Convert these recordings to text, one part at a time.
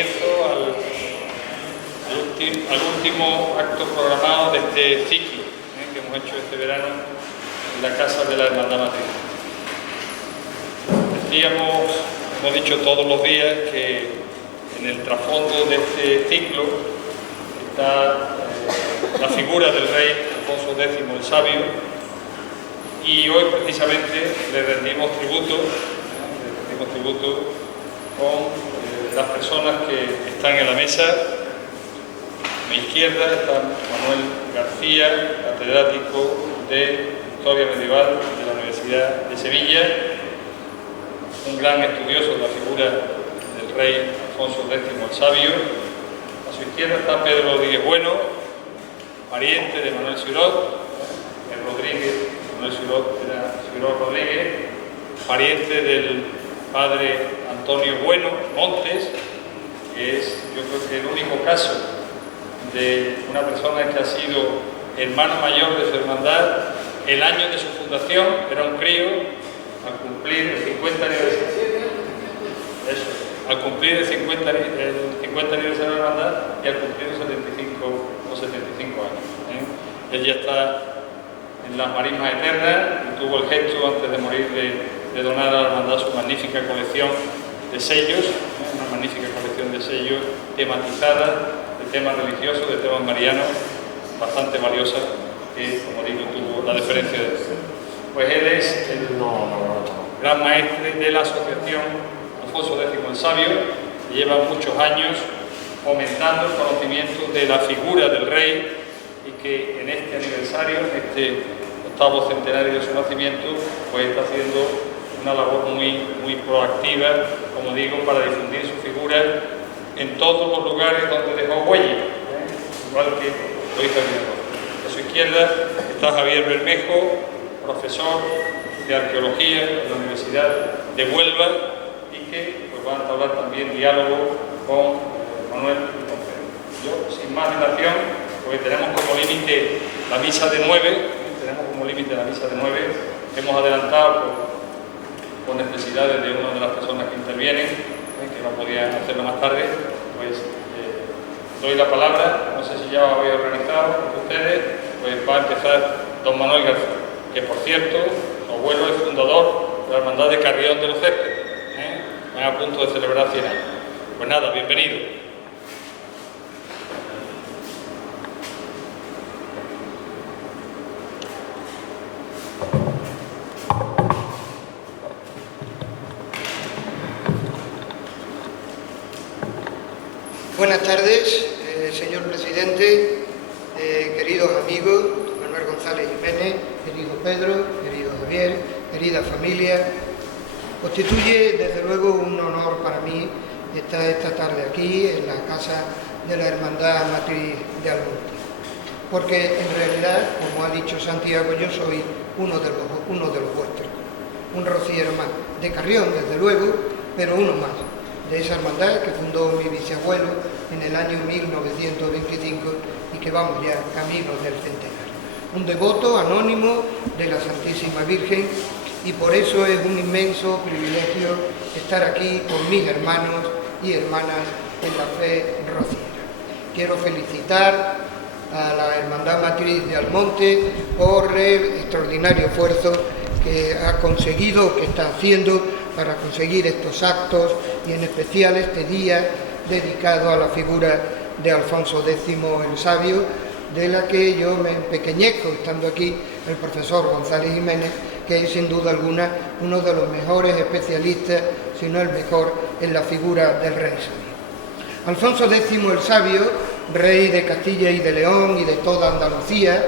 comienzo al último acto programado de este ciclo que hemos hecho este verano en la Casa de la Hermandad Matriz. Hemos dicho todos los días que en el trasfondo de este ciclo está la figura del rey Alfonso X el Sabio, y hoy precisamente le rendimos tributo con las personas que están en la mesa. A mi izquierda está Manuel García, catedrático de Historia Medieval de la Universidad de Sevilla, un gran estudioso de la figura del rey Alfonso X el Sabio. A su izquierda está Pedro Rodríguez Bueno, pariente de Manuel Cirot. Manuel Cirot era Cirot Rodríguez, pariente del padre Antonio Bueno Montes, que es, yo creo que el único caso de una persona que ha sido hermano mayor de su hermandad. El año de su fundación era un crío, al cumplir el 50 aniversario, al cumplir el 50 aniversario de la hermandad y al cumplir los 75 años. Él ya está en las marismas eternas y tuvo el gesto antes de morir de donar a la hermandad su magnífica colección de sellos, una magnífica colección de sellos tematizada de temas religiosos, de temas marianos, bastante valiosa, que, como digo, tuvo la deferencia de él. Pues él es el gran maestre de la asociación Alfonso X el Sabio, que lleva muchos años fomentando el conocimiento de la figura del rey, y que en este aniversario, en este octavo centenario de su nacimiento, pues está haciendo una labor muy proactiva, como digo, para difundir su figura en todos los lugares donde dejó huella, igual que lo hizo el. A su izquierda está Javier Bermejo, profesor de Arqueología en la Universidad de Huelva, y que pues, va a entablar también diálogo con Manuel y con Pedro. Yo, sin más dilación, porque tenemos como límite la misa de 9, hemos adelantado por necesidades de una de las personas que intervienen, que no podían hacerlo más tarde, pues doy la palabra. No sé si ya habéis organizado con ustedes, pues va a empezar don Manuel García, que por cierto, su abuelo es fundador de la Hermandad de Carrión de los Céspedes, están a punto de celebrar 100 años. Pues nada, bienvenido. Buenas tardes, señor presidente, queridos amigos, Manuel González Jiménez, querido Pedro, querido Javier, querida familia. Constituye desde luego un honor para mí estar esta tarde aquí en la Casa de la Hermandad Matriz de Almonte, porque en realidad, como ha dicho Santiago, yo soy uno de los vuestros, un rociero más, de Carrión desde luego, pero uno más, de esa hermandad que fundó mi bisabuelo en el año 1925 y que vamos ya camino del centenario. Un devoto anónimo de la Santísima Virgen, y por eso es un inmenso privilegio estar aquí con mis hermanos y hermanas en la fe rociera. Quiero felicitar a la Hermandad Matriz de Almonte por el extraordinario esfuerzo que ha conseguido, que está haciendo para conseguir estos actos, y en especial este día dedicado a la figura de Alfonso X el Sabio, de la que yo me empequeñezco estando aquí el profesor González Jiménez, que es sin duda alguna uno de los mejores especialistas, si no el mejor, en la figura del rey sabio. Alfonso X el Sabio, rey de Castilla y de León y de toda Andalucía,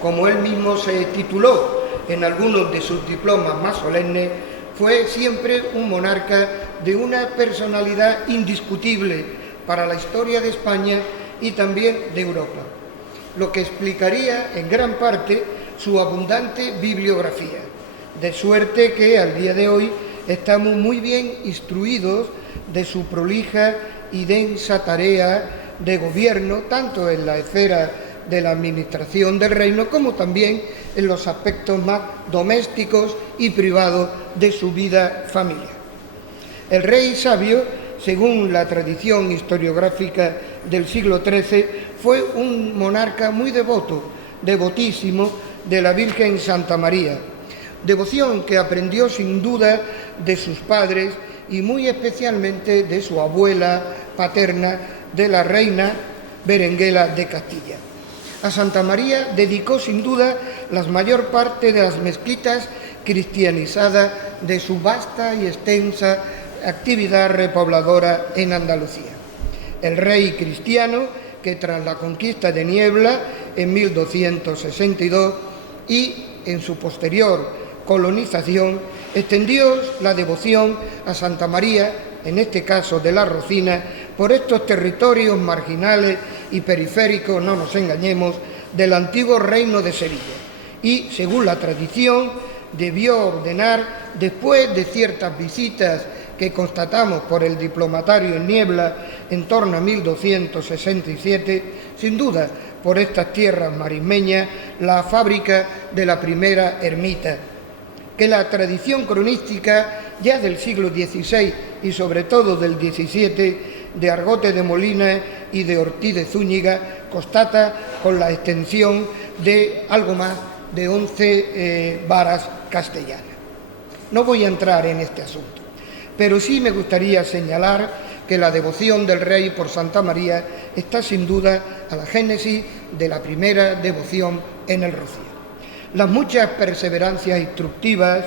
como él mismo se tituló en algunos de sus diplomas más solemnes, fue siempre un monarca de una personalidad indiscutible para la historia de España y también de Europa, lo que explicaría en gran parte su abundante bibliografía, de suerte que al día de hoy estamos muy bien instruidos de su prolija y densa tarea de gobierno, tanto en la esfera de la administración del reino como también en los aspectos más domésticos y privados de su vida familiar. El rey sabio según la tradición historiográfica del siglo XIII, fue un monarca muy devoto, devotísimo de la Virgen Santa María, devoción que aprendió sin duda de sus padres y muy especialmente de su abuela paterna, de la reina Berenguela de Castilla. A Santa María dedicó sin duda la mayor parte de las mezquitas cristianizadas de su vasta y extensa actividad repobladora en Andalucía. El rey cristiano que tras la conquista de Niebla en 1262 y en su posterior colonización extendió la devoción a Santa María, en este caso de la Rocina, por estos territorios marginales y periféricos, no nos engañemos, del antiguo reino de Sevilla. Y, según la tradición, debió ordenar, después de ciertas visitas que constatamos por el diplomatario en Niebla en torno a 1267, sin duda por estas tierras marismeñas, la fábrica de la primera ermita, que la tradición cronística ya del siglo XVI y sobre todo del XVII de Argote de Molina y de Ortiz de Zúñiga constata con la extensión de algo más de 11 varas castellanas. No voy a entrar en este asunto, pero sí me gustaría señalar que la devoción del rey por Santa María está sin duda a la génesis de la primera devoción en el Rocío. Las muchas perseverancias instructivas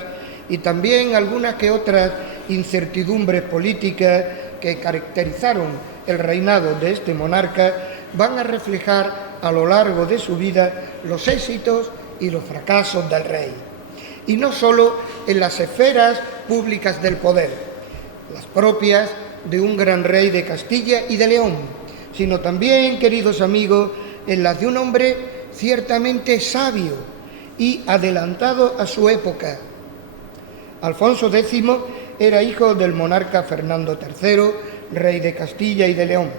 y también algunas que otras incertidumbres políticas que caracterizaron el reinado de este monarca van a reflejar a lo largo de su vida los éxitos y los fracasos del rey. Y no solo en las esferas públicas del poder, las propias de un gran rey de Castilla y de León, sino también, queridos amigos, en las de un hombre ciertamente sabio y adelantado a su época. Alfonso X era hijo del monarca Fernando III, rey de Castilla y de León,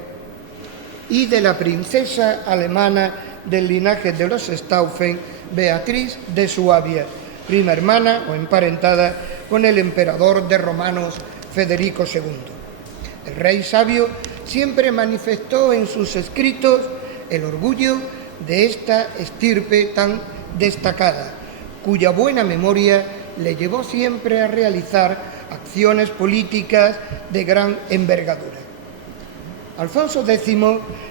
y de la princesa alemana del linaje de los Stauffen, Beatriz de Suabia, prima hermana o emparentada con el emperador de romanos Federico II. El rey sabio siempre manifestó en sus escritos el orgullo de esta estirpe tan destacada, cuya buena memoria le llevó siempre a realizar acciones políticas de gran envergadura. Alfonso X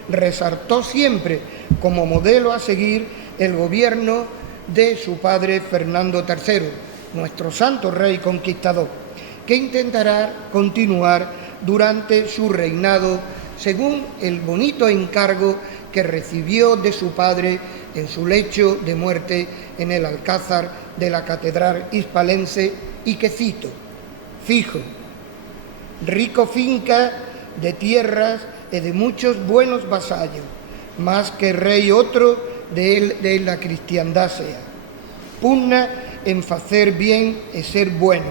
resaltó siempre como modelo a seguir el gobierno de su padre Fernando III, nuestro santo rey conquistador, que intentará continuar durante su reinado según el bonito encargo que recibió de su padre en su lecho de muerte en el alcázar de la catedral hispalense, y que cito: fijo, rico finca de tierras e de muchos buenos vasallos, más que rey otro de la cristiandad sea. Pugna en facer bien e ser bueno.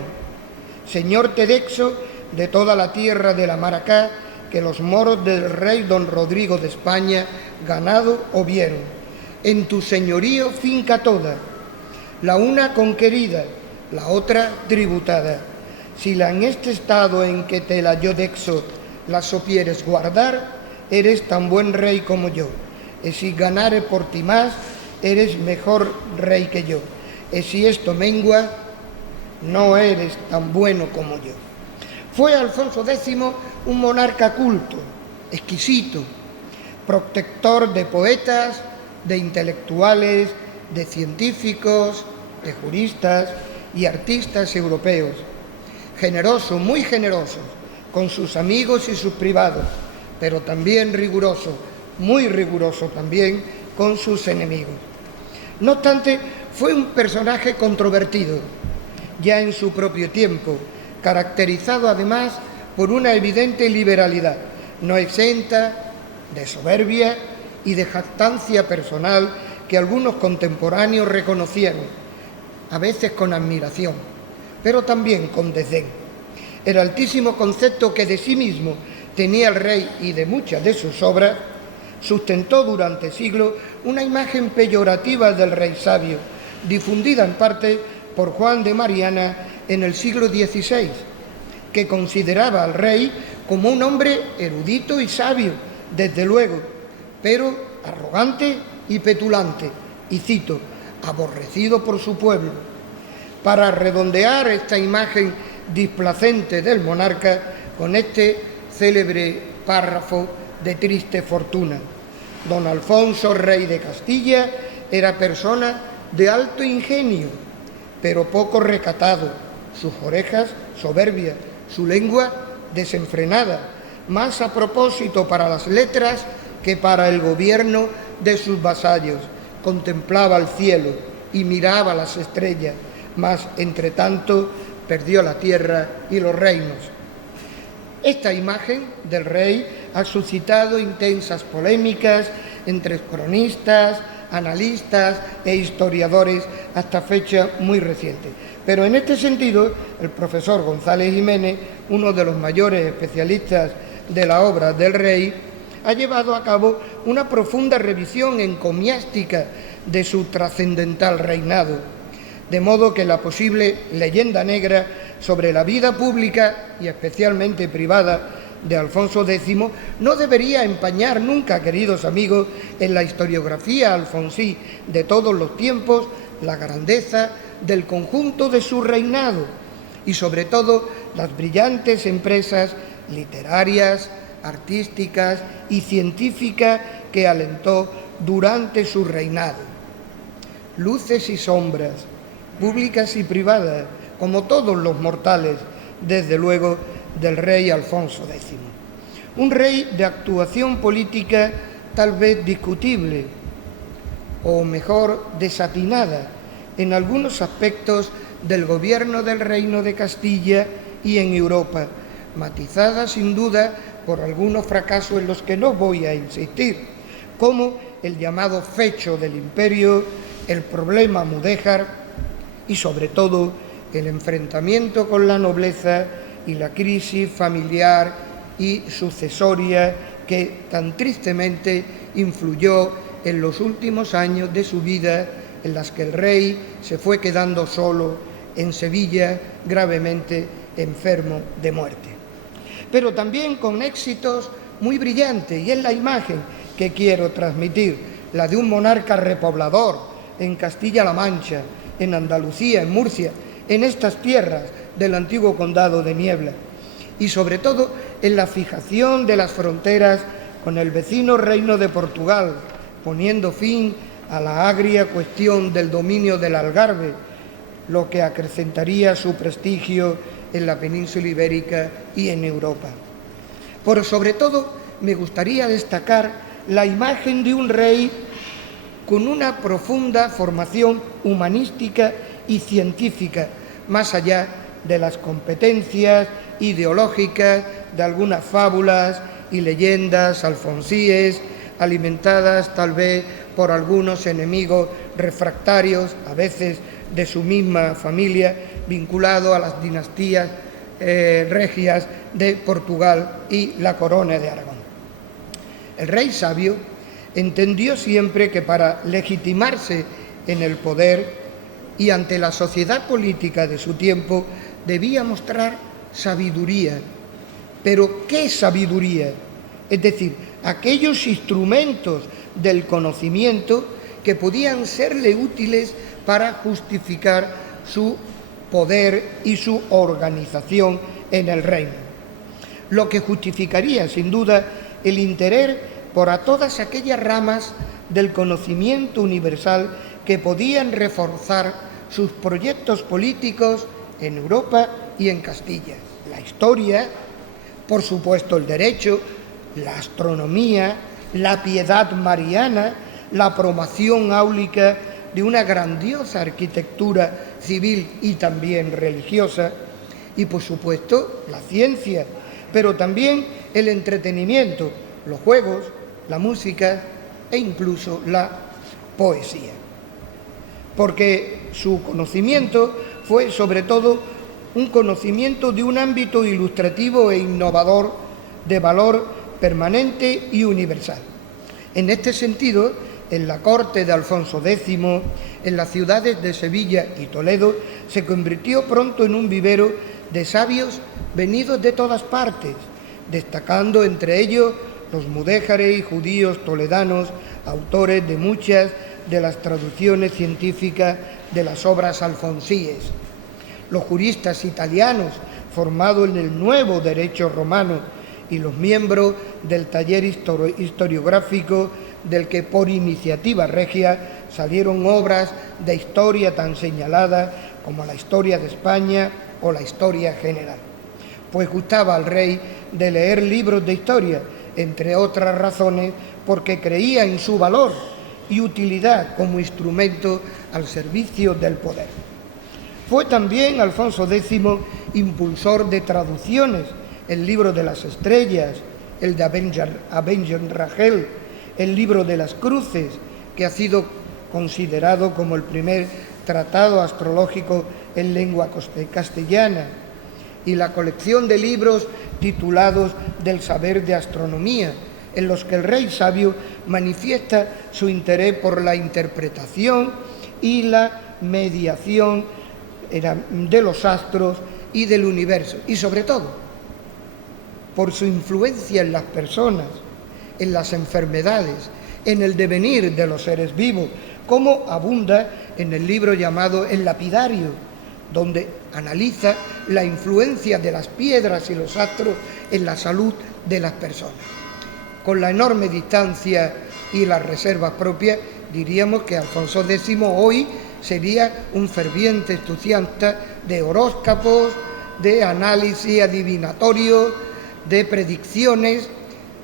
Señor Tedexo de toda la tierra de la Maracá, que los moros del rey don Rodrigo de España ganado hubieron. En tu señorío finca toda, la una conquerida, la otra tributada. Si la en este estado en que te la yo dexo la sopieres guardar, eres tan buen rey como yo. Y si ganare por ti más, eres mejor rey que yo. Y si esto mengua, no eres tan bueno como yo. Fue Alfonso X un monarca culto, exquisito, protector de poetas, de intelectuales, de científicos, de juristas y artistas europeos. Generoso, muy generoso, con sus amigos y sus privados, pero también riguroso, muy riguroso también con sus enemigos. No obstante, fue un personaje controvertido, ya en su propio tiempo, caracterizado además por una evidente liberalidad, no exenta de soberbia y de jactancia personal que algunos contemporáneos reconocieron, a veces con admiración, pero también con desdén. El altísimo concepto que de sí mismo tenía el rey y de muchas de sus obras sustentó durante siglos una imagen peyorativa del rey sabio, difundida en parte por Juan de Mariana en el siglo XVI, que consideraba al rey como un hombre erudito y sabio, desde luego, pero arrogante y petulante, y cito, aborrecido por su pueblo. Para redondear esta imagen displacente del monarca con este célebre párrafo de triste fortuna. Don Alfonso, rey de Castilla, era persona de alto ingenio, pero poco recatado, sus orejas soberbias, su lengua desenfrenada, más a propósito para las letras que para el gobierno de sus vasallos. Contemplaba el cielo y miraba las estrellas, mas entre tanto perdió la tierra y los reinos. Esta imagen del rey ha suscitado intensas polémicas entre cronistas, analistas e historiadores hasta fecha muy reciente. Pero en este sentido, el profesor González Jiménez, uno de los mayores especialistas de la obra del rey, ha llevado a cabo una profunda revisión encomiástica de su trascendental reinado, de modo que la posible leyenda negra sobre la vida pública y especialmente privada de Alfonso X no debería empañar nunca, queridos amigos, en la historiografía alfonsí de todos los tiempos, la grandeza del conjunto de su reinado y sobre todo las brillantes empresas literarias, artísticas y científicas que alentó durante su reinado. Luces y sombras, públicas y privadas, como todos los mortales, desde luego, del rey Alfonso X. Un rey de actuación política tal vez discutible, o mejor, desatinada, en algunos aspectos del gobierno del Reino de Castilla y en Europa, matizada sin duda por algunos fracasos en los que no voy a insistir, como el llamado fecho del imperio, el problema mudéjar y sobre todo el enfrentamiento con la nobleza y la crisis familiar y sucesoria que tan tristemente influyó en los últimos años de su vida, en las que el rey se fue quedando solo en Sevilla, gravemente enfermo de muerte. Pero también con éxitos muy brillantes, y es la imagen que quiero transmitir, la de un monarca repoblador en Castilla-La Mancha, en Andalucía, en Murcia, en estas tierras del antiguo condado de Niebla, y sobre todo en la fijación de las fronteras con el vecino reino de Portugal, poniendo fin a la agria cuestión del dominio del Algarve, lo que acrecentaría su prestigio en la península ibérica y en Europa. Pero sobre todo me gustaría destacar la imagen de un rey con una profunda formación humanística y científica, más allá de las competencias ideológicas de algunas fábulas y leyendas alfonsíes, alimentadas tal vez por algunos enemigos refractarios, a veces de su misma familia, vinculado a las dinastías regias de Portugal y la corona de Aragón. El rey sabio entendió siempre que para legitimarse en el poder y ante la sociedad política de su tiempo debía mostrar sabiduría. ¿Pero qué sabiduría? Es decir, aquellos instrumentos del conocimiento que podían serle útiles para justificar su poder y su organización en el reino. Lo que justificaría, sin duda, el interés por a todas aquellas ramas del conocimiento universal que podían reforzar sus proyectos políticos en Europa y en Castilla. La historia, por supuesto el derecho, la astronomía, la piedad mariana, la promoción áulica de una grandiosa arquitectura civil y también religiosa, y por supuesto la ciencia, pero también el entretenimiento, los juegos, la música e incluso la poesía. Porque su conocimiento fue sobre todo un conocimiento de un ámbito ilustrativo e innovador de valor permanente y universal. En este sentido, en la corte de Alfonso X, en las ciudades de Sevilla y Toledo, se convirtió pronto en un vivero de sabios venidos de todas partes, destacando entre ellos los mudéjares y judíos toledanos, autores de muchas de las traducciones científicas de las obras alfonsíes. Los juristas italianos, formados en el nuevo derecho romano, y los miembros del taller historiográfico del que por iniciativa regia salieron obras de historia tan señaladas como la historia de España o la historia general. Pues gustaba al rey de leer libros de historia, entre otras razones porque creía en su valor y utilidad como instrumento al servicio del poder. Fue también Alfonso X impulsor de traducciones: el libro de las estrellas, el de Abencerragel, el libro de las cruces, que ha sido considerado como el primer tratado astrológico en lengua castellana, y la colección de libros titulados Del saber de astronomía, en los que el rey sabio manifiesta su interés por la interpretación y la mediación de los astros y del universo, y sobre todo por su influencia en las personas, en las enfermedades, en el devenir de los seres vivos, como abunda en el libro llamado El Lapidario, donde analiza la influencia de las piedras y los astros en la salud de las personas. Con la enorme distancia y las reservas propias, diríamos que Alfonso X hoy sería un ferviente entusiasta de horóscopos, de análisis adivinatorio, de predicciones,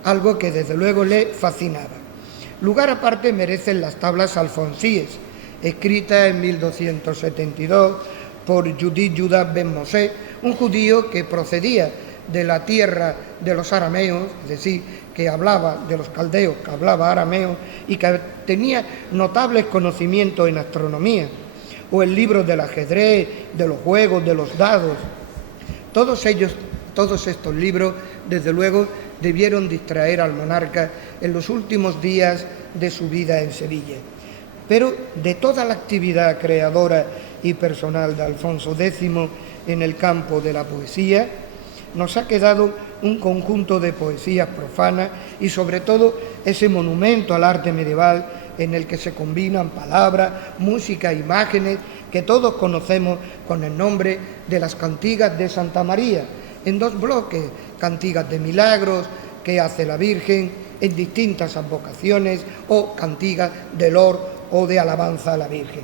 algo que desde luego le fascinaba. Lugar aparte merecen las tablas alfonsíes, escritas en 1272 por Judith Judas ben Mosé, un judío que procedía de la tierra de los arameos, es decir, que hablaba de los caldeos, que hablaba arameo y que tenía notables conocimientos en astronomía, o el libro del ajedrez, de los juegos, de los dados. Todos estos libros, desde luego, debieron distraer al monarca en los últimos días de su vida en Sevilla. Pero de toda la actividad creadora y personal de Alfonso X en el campo de la poesía, nos ha quedado un conjunto de poesías profanas y sobre todo ese monumento al arte medieval en el que se combinan palabras, música, imágenes que todos conocemos con el nombre de las cantigas de Santa María, en dos bloques: cantigas de milagros que hace la Virgen en distintas advocaciones o cantigas de loor o de alabanza a la Virgen.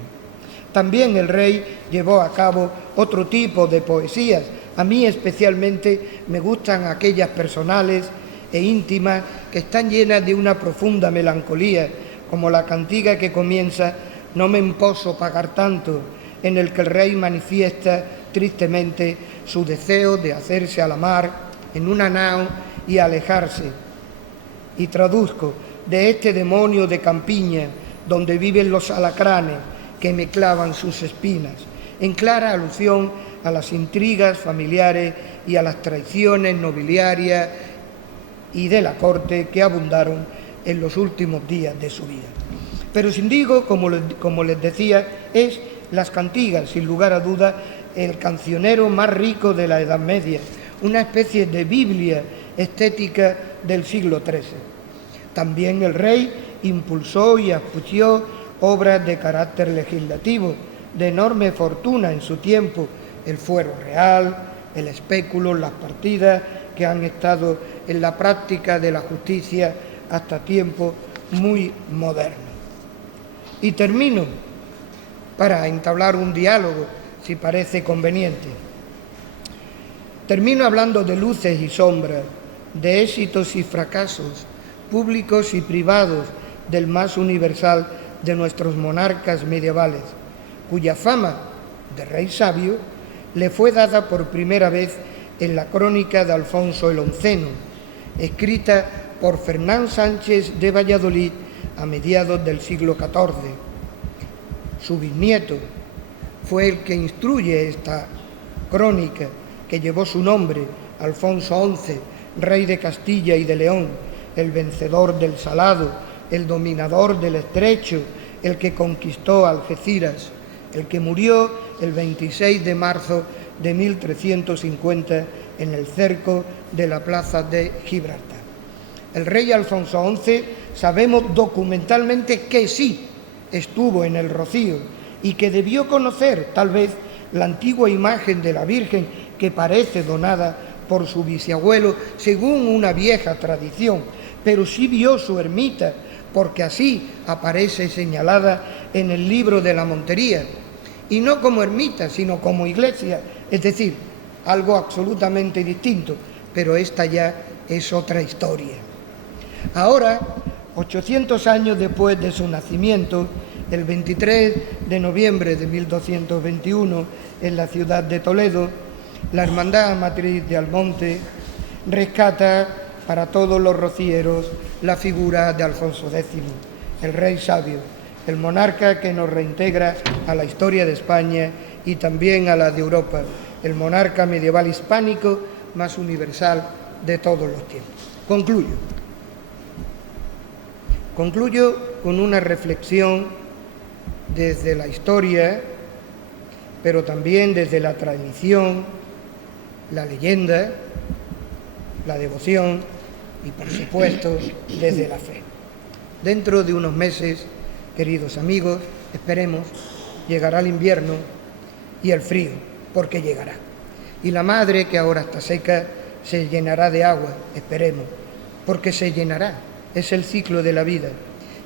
También el rey llevó a cabo otro tipo de poesías. A mí especialmente me gustan aquellas personales e íntimas que están llenas de una profunda melancolía, como la cantiga que comienza «No me imposo pagar tanto», en el que el rey manifiesta tristemente su deseo de hacerse a la mar en una nao y alejarse. Y traduzco: de este demonio de campiña, donde viven los alacranes que me clavan sus espinas, en clara alusión a las intrigas familiares y a las traiciones nobiliarias y de la corte que abundaron en los últimos días de su vida. Pero sin digo, como les decía, es las cantigas, sin lugar a duda, el cancionero más rico de la Edad Media, una especie de Biblia estética del siglo XIII. También el rey impulsó y auspició obras de carácter legislativo, de enorme fortuna en su tiempo: el fuero real, el espéculo, las partidas, que han estado en la práctica de la justicia hasta tiempos muy modernos. Y termino para entablar un diálogo, si parece conveniente. Termino hablando de luces y sombras, de éxitos y fracasos, públicos y privados, del más universal de nuestros monarcas medievales, cuya fama de rey sabio le fue dada por primera vez en la crónica de Alfonso el Onceno, escrita por Fernán Sánchez de Valladolid a mediados del siglo XIV. Su bisnieto fue el que instruye esta crónica, que llevó su nombre: Alfonso XI, rey de Castilla y de León, el vencedor del Salado, el dominador del Estrecho, el que conquistó Algeciras, el que murió el 26 de marzo de 1350 en el cerco de la plaza de Gibraltar. El rey Alfonso XI sabemos documentalmente que sí estuvo en el Rocío y que debió conocer tal vez la antigua imagen de la Virgen que parece donada por su bisabuelo según una vieja tradición, pero sí vio su ermita porque así aparece señalada en el libro de la Montería, y no como ermita sino como iglesia, es decir, algo absolutamente distinto, pero esta ya es otra historia. Ahora, 800 años después de su nacimiento, el 23 de noviembre de 1221, en la ciudad de Toledo, la Hermandad Matriz de Almonte rescata para todos los rocieros la figura de Alfonso X, el rey sabio, el monarca que nos reintegra a la historia de España y también a la de Europa, el monarca medieval hispánico más universal de todos los tiempos. Concluyo con una reflexión desde la historia, pero también desde la tradición, la leyenda, la devoción y, por supuesto, desde la fe. Dentro de unos meses, queridos amigos, esperemos, llegará el invierno y el frío, porque llegará. Y la madre, que ahora está seca, se llenará de agua, esperemos, porque se llenará. Es el ciclo de la vida.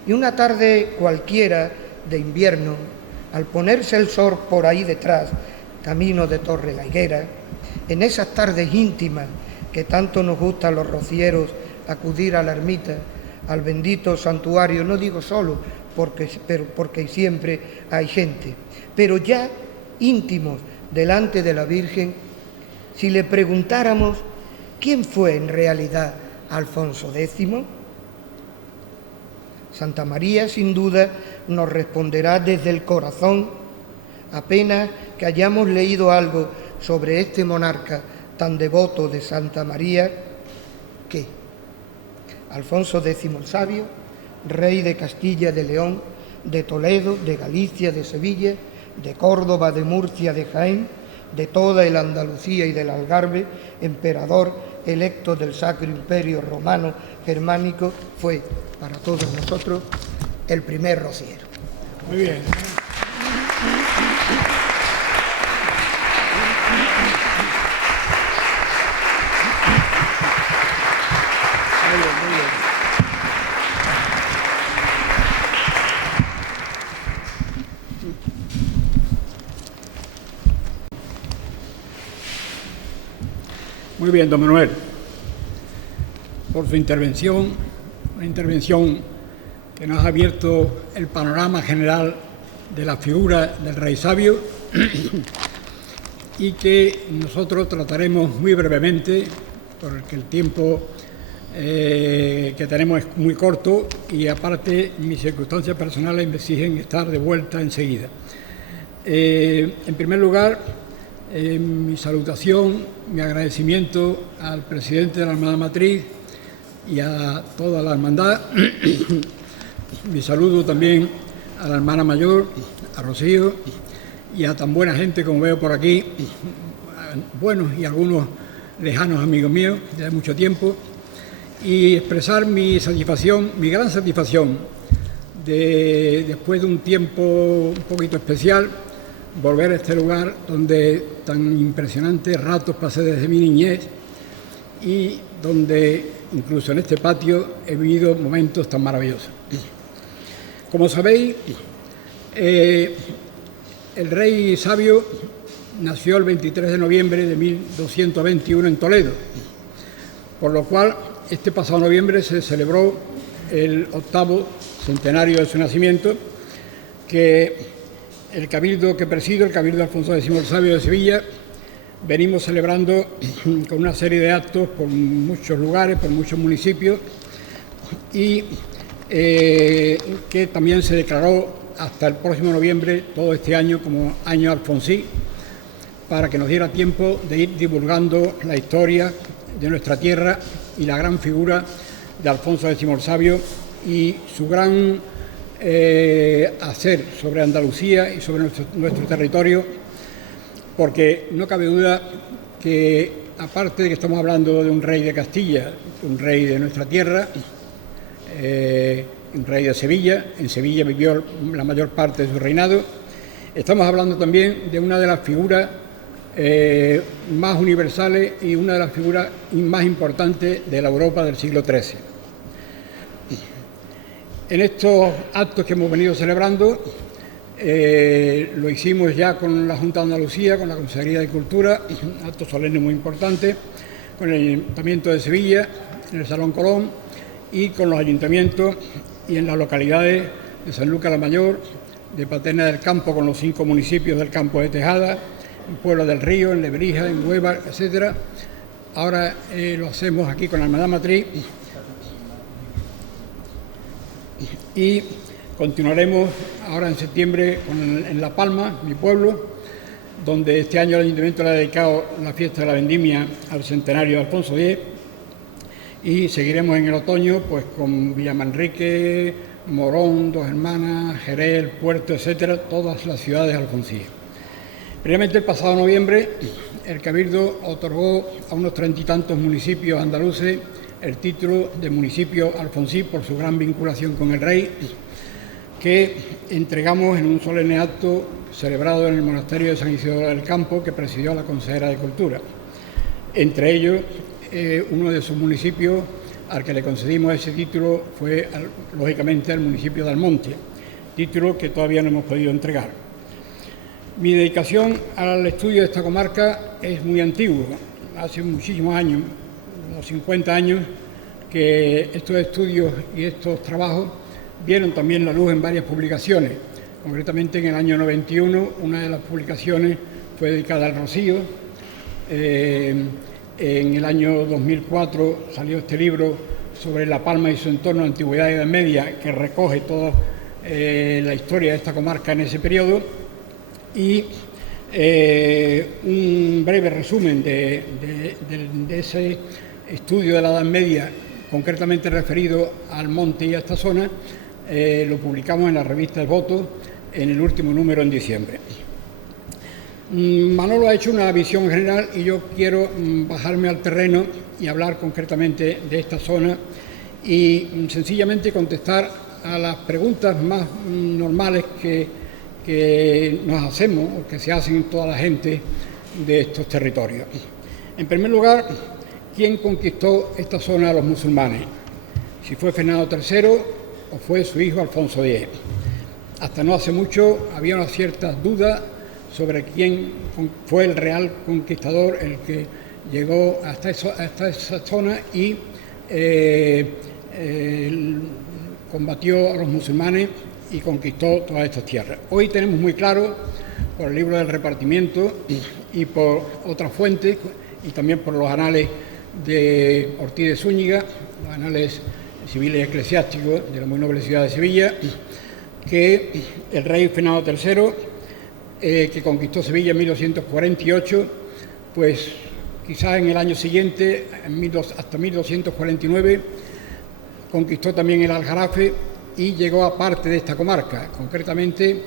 Y una tarde cualquiera de invierno, al ponerse el sol por ahí detrás, camino de Torre la Higuera, en esas tardes íntimas que tanto nos gusta a los rocieros acudir a la ermita, al bendito santuario, no digo solo, porque siempre hay gente, pero ya íntimos delante de la Virgen, si le preguntáramos quién fue en realidad Alfonso X, Santa María sin duda nos responderá desde el corazón, apenas que hayamos leído algo sobre este monarca tan devoto de Santa María, que Alfonso X el Sabio, rey de Castilla, de León, de Toledo, de Galicia, de Sevilla, de Córdoba, de Murcia, de Jaén, de toda el Andalucía y del Algarve, emperador electo del Sacro Imperio Romano Germánico, fue para todos nosotros el primer rociero. Muy bien. Muy bien, don Manuel, por su intervención, una intervención que nos ha abierto el panorama general de la figura del Rey Sabio y que nosotros trataremos muy brevemente, porque el tiempo que tenemos es muy corto y aparte mis circunstancias personales me exigen estar de vuelta enseguida. En primer lugar, mi salutación, mi agradecimiento al presidente de la Hermandad Matriz y a toda la hermandad. Mi saludo también a la hermana mayor, a Rocío, y a tan buena gente como veo por aquí, buenos y algunos lejanos amigos míos de mucho tiempo, y expresar mi satisfacción, mi gran satisfacción, de después de un tiempo un poquito especial, volver a este lugar donde tan impresionantes ratos pasé desde mi niñez y donde incluso en este patio he vivido momentos tan maravillosos. Como sabéis, el Rey Sabio nació el 23 de noviembre de 1221 en Toledo, por lo cual este pasado noviembre se celebró el 8º centenario de su nacimiento, que el Cabildo que presido, el Cabildo Alfonso X el Sabio de Sevilla, venimos celebrando con una serie de actos por muchos lugares, por muchos municipios, y que también se declaró hasta el próximo noviembre, todo este año, como año alfonsí, para que nos diera tiempo de ir divulgando la historia de nuestra tierra y la gran figura de Alfonso X el Sabio y su gran hacer sobre Andalucía y sobre nuestro territorio, porque no cabe duda que aparte de que estamos hablando de un rey de Castilla, un rey de nuestra tierra, un rey de Sevilla, en Sevilla vivió la mayor parte de su reinado, estamos hablando también de una de las figuras más universales y una de las figuras más importantes de la Europa del siglo XIII. En estos actos que hemos venido celebrando, lo hicimos ya con la Junta de Andalucía, con la Consejería de Cultura, actos solemnes muy importantes, con el Ayuntamiento de Sevilla, en el Salón Colón, y con los ayuntamientos y en las localidades de Sanlúcar la Mayor, de Paterna del Campo, con los 5 municipios del Campo de Tejada, en Puebla del Río, en Lebrija, en Huelva, etc. Ahora lo hacemos aquí con la Hermandad Matriz y continuaremos ahora en septiembre en La Palma, mi pueblo, donde este año el Ayuntamiento le ha dedicado la fiesta de la vendimia al centenario de Alfonso X, y seguiremos en el otoño pues con Villamanrique, Morón, Dos Hermanas, Jerez, Puerto, etcétera, todas las ciudades alfonsíes. Previamente, el pasado noviembre, el Cabildo otorgó a unos 30 y tantos municipios andaluces el título de municipio alfonsí por su gran vinculación con el rey, que entregamos en un solemne acto celebrado en el monasterio de San Isidoro del Campo, que presidió la consejera de Cultura. Entre ellos, uno de sus municipios al que le concedimos ese título fue, lógicamente, el municipio de Almonte, título que todavía no hemos podido entregar. Mi dedicación al estudio de esta comarca es muy antigua, hace muchísimos años, unos 50 años, que estos estudios y estos trabajos vieron también la luz en varias publicaciones. Concretamente, en el año 91, una de las publicaciones fue dedicada al Rocío. En el año 2004 salió este libro sobre La Palma y su entorno, Antigüedad y Edad Media, que recoge toda la historia de esta comarca en ese periodo, y un breve resumen de ese estudio de la Edad Media, concretamente referido al monte y a esta zona. Lo publicamos en la revista El Voto en el último número, en diciembre. Manolo ha hecho una visión general y yo quiero bajarme al terreno y hablar concretamente de esta zona y sencillamente contestar a las preguntas más normales que nos hacemos o que se hacen toda la gente de estos territorios. En primer lugar, ¿quién conquistó esta zona a los musulmanes? Si fue Fernando III o fue su hijo Alfonso X. Hasta no hace mucho había unas ciertas dudas sobre quién fue el real conquistador, el que llegó hasta esa zona y combatió a los musulmanes y conquistó todas estas tierras. Hoy tenemos muy claro, por el libro del repartimiento y por otras fuentes, y también por los anales de Ortiz de Zúñiga, los anales civiles y eclesiásticos de la muy noble ciudad de Sevilla, que el rey Fernando III, que conquistó Sevilla en 1248, pues quizás en el año siguiente, hasta 1249, conquistó también el Aljarafe y llegó a parte de esta comarca. Concretamente,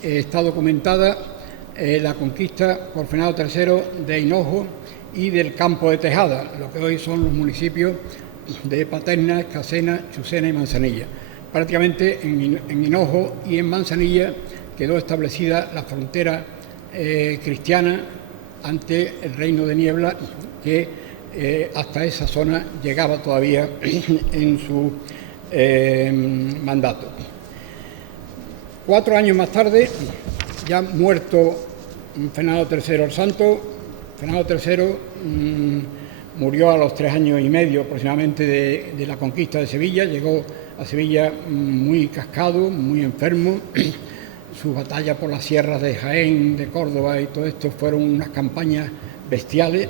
está documentada la conquista por Fernando III de Hinojo y del Campo de Tejada, lo que hoy son los municipios de Paterna, Escacena, Chucena y Manzanilla. Prácticamente en Hinojo y en Manzanilla quedó establecida la frontera cristiana ante el reino de Niebla, que hasta esa zona llegaba todavía en su mandato. 4 años más tarde, ya muerto Fernando III el Santo, Fernando III murió a los 3 años y medio aproximadamente de la conquista de Sevilla. Llegó a Sevilla muy cascado, muy enfermo. Sus batallas por las sierras de Jaén, de Córdoba y todo esto fueron unas campañas bestiales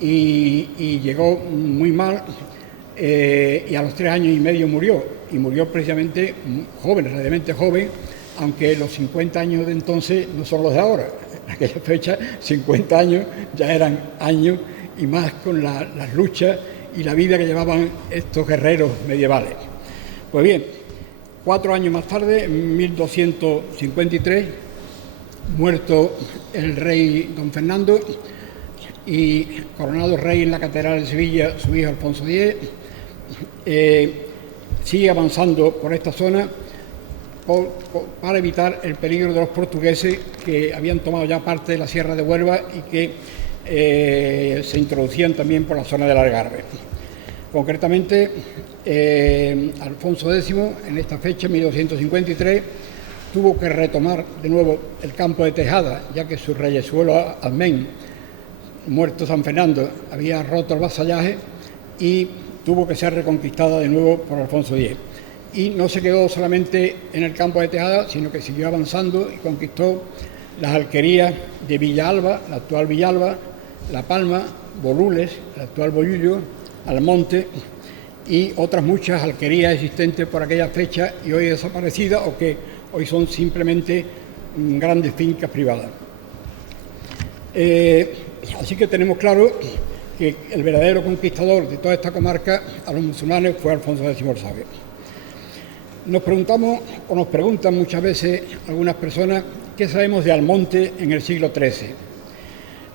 y llegó muy mal y a los 3 años y medio murió. Y murió precisamente joven, relativamente joven, aunque los 50 años de entonces no son los de ahora. En aquella fecha, 50 años ya eran años, y más con las luchas y la vida que llevaban estos guerreros medievales. Pues bien, 4 años más tarde, en 1253, muerto el rey don Fernando, y coronado rey en la Catedral de Sevilla su hijo Alfonso X, sigue avanzando por esta zona para evitar el peligro de los portugueses que habían tomado ya parte de la Sierra de Huelva y que se introducían también por la zona del Algarve. Concretamente, Alfonso X, en esta fecha, 1253, tuvo que retomar de nuevo el campo de Tejada, ya que su reyesuelo Azmén, muerto San Fernando, había roto el vasallaje y tuvo que ser reconquistada de nuevo por Alfonso X. Y no se quedó solamente en el campo de Tejada, sino que siguió avanzando y conquistó las alquerías de Villalba, la actual Villalba, La Palma, Bolules, el actual Bollullo, Almonte y otras muchas alquerías existentes por aquella fecha y hoy desaparecidas o que hoy son simplemente grandes fincas privadas. Así que tenemos claro que el verdadero conquistador de toda esta comarca a los musulmanes fue Alfonso X el Sabio. Nos preguntamos o nos preguntan muchas veces algunas personas qué sabemos de Almonte en el siglo XIII.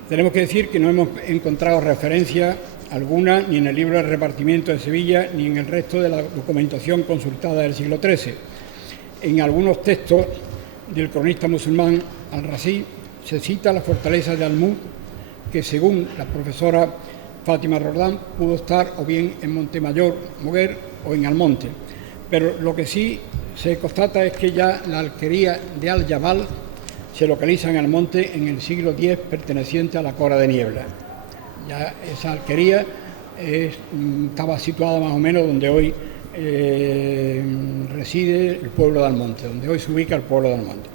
Tenemos que decir que no hemos encontrado referencia alguna ni en el libro de repartimiento de Sevilla ni en el resto de la documentación consultada del siglo XIII. En algunos textos del cronista musulmán Al-Razi se cita la fortaleza de Almú, que según la profesora Fátima Roldán pudo estar o bien en Montemayor, Moguer o en Almonte. Pero lo que sí se constata es que ya la alquería de Al-Jabal se localiza en Almonte en el siglo X, perteneciente a la Cora de Niebla. Ya esa alquería estaba situada más o menos donde hoy reside el pueblo de Almonte, donde hoy se ubica el pueblo de Almonte.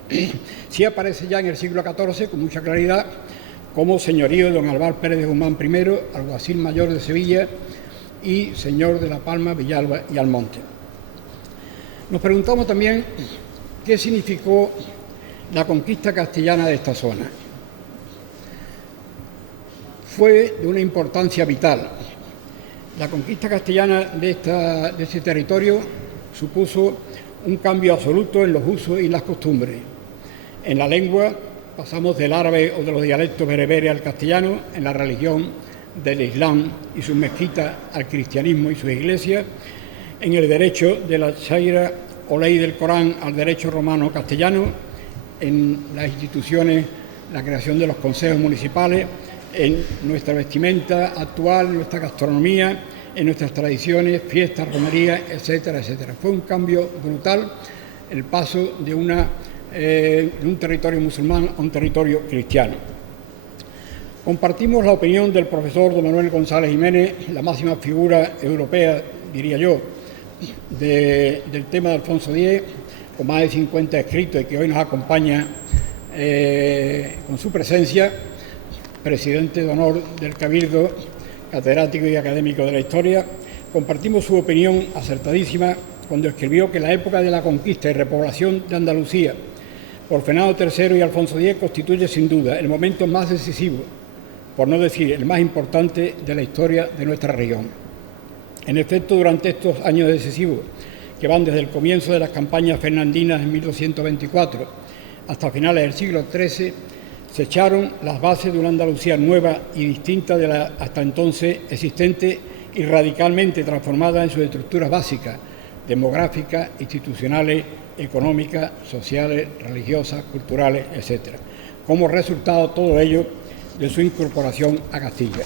Sí aparece ya en el siglo XIV con mucha claridad como señorío de don Álvar Pérez de Guzmán I, alguacil mayor de Sevilla y señor de La Palma, Villalba y Almonte. Nos preguntamos también qué significó la conquista castellana de esta zona. Fue de una importancia vital. La conquista castellana de este territorio supuso un cambio absoluto en los usos y las costumbres. En la lengua pasamos del árabe o de los dialectos bereberes al castellano, en la religión del Islam y sus mezquitas al cristianismo y sus iglesias, en el derecho de la Sharia o ley del Corán al derecho romano castellano, en las instituciones, la creación de los consejos municipales, en nuestra vestimenta actual, en nuestra gastronomía, en nuestras tradiciones, fiestas, romerías, etcétera, etcétera. Fue un cambio brutal el paso de un territorio musulmán a un territorio cristiano. Compartimos la opinión del profesor don Manuel González Jiménez, la máxima figura europea, diría yo, del tema de Alfonso X, con más de 50 escritos y que hoy nos acompaña con su presencia, presidente de honor del Cabildo, catedrático y académico de la historia. Compartimos su opinión acertadísima cuando escribió que la época de la conquista y repoblación de Andalucía por Fernando III y Alfonso X constituye sin duda el momento más decisivo, por no decir el más importante de la historia de nuestra región. En efecto, durante estos años decisivos, que van desde el comienzo de las campañas fernandinas en 1224 hasta finales del siglo XIII, se echaron las bases de una Andalucía nueva y distinta de la hasta entonces existente y radicalmente transformada en sus estructuras básicas, demográficas, institucionales, económicas, sociales, religiosas, culturales, etc. Como resultado todo ello de su incorporación a Castilla.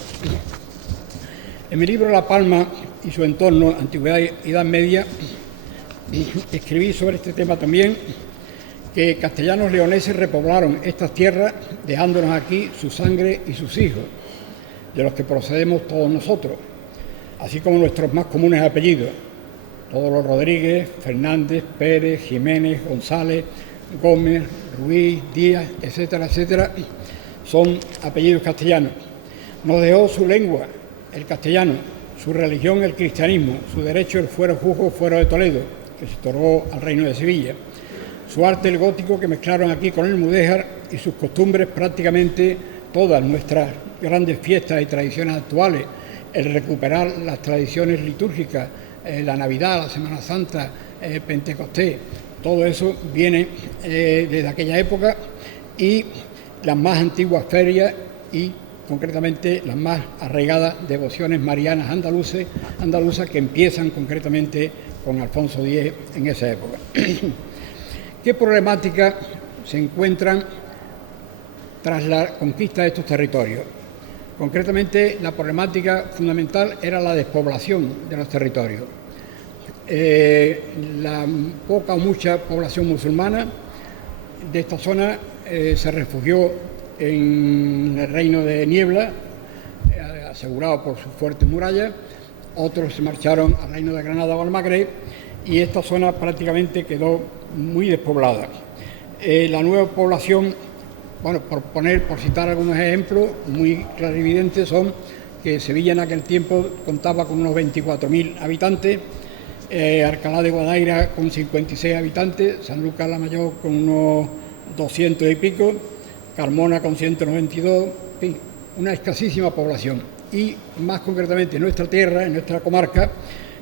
En mi libro La Palma y su entorno, Antigüedad y Edad Media, escribí sobre este tema también, que castellanos leoneses repoblaron estas tierras dejándonos aquí su sangre y sus hijos, de los que procedemos todos nosotros, así como nuestros más comunes apellidos, todos los Rodríguez, Fernández, Pérez, Jiménez, González, Gómez, Ruiz, Díaz, etcétera, etcétera, son apellidos castellanos. Nos dejó su lengua, el castellano, su religión, el cristianismo, su derecho, el fuero juzgo, fuero de Toledo, que se otorgó al Reino de Sevilla, su arte, el gótico, que mezclaron aquí con el mudéjar, y sus costumbres, prácticamente todas nuestras grandes fiestas y tradiciones actuales, el recuperar las tradiciones litúrgicas, la Navidad, la Semana Santa, Pentecostés, todo eso viene desde aquella época, y las más antiguas ferias y concretamente las más arraigadas devociones marianas andaluzas que empiezan concretamente con Alfonso X en esa época. ¿Qué problemáticas se encuentran tras la conquista de estos territorios? Concretamente, la problemática fundamental era la despoblación de los territorios. La poca o mucha población musulmana de esta zona se refugió en el reino de Niebla, asegurado por sus fuertes murallas. Otros se marcharon al reino de Granada o al Magreb, y esta zona prácticamente quedó muy despoblada. La nueva población, bueno, por citar algunos ejemplos muy clarividentes, son que Sevilla en aquel tiempo contaba con unos 24.000 habitantes, Alcalá de Guadaira con 56 habitantes, Sanlúcar la Mayor con unos 200 y pico, Carmona con 192, en fin, una escasísima población. Y más concretamente en nuestra tierra, en nuestra comarca,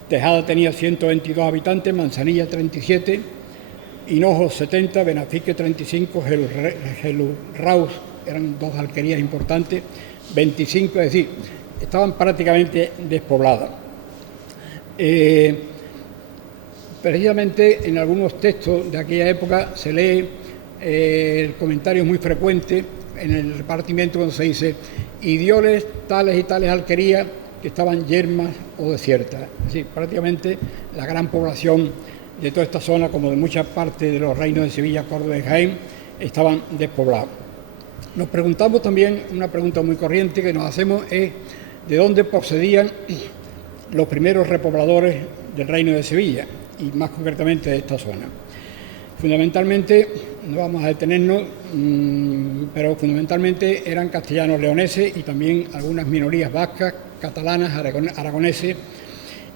Tejada tenía 122 habitantes, Manzanilla 37, Hinojo 70, Benafique 35, Gelurraus, eran dos alquerías importantes, 25, es decir, estaban prácticamente despobladas. Precisamente en algunos textos de aquella época se lee el comentario muy frecuente en el repartimiento cuando se dice: y dioles tales y tales alquerías que estaban yermas o desiertas. Es decir, prácticamente la gran población de toda esta zona, como de muchas partes de los reinos de Sevilla, Córdoba y Jaén, estaban despoblados. Nos preguntamos también, una pregunta muy corriente que nos hacemos es: ¿de dónde procedían los primeros repobladores del reino de Sevilla? Y más concretamente de esta zona. Fundamentalmente, no vamos a detenernos, pero fundamentalmente eran castellanos leoneses y también algunas minorías vascas, catalanas, aragoneses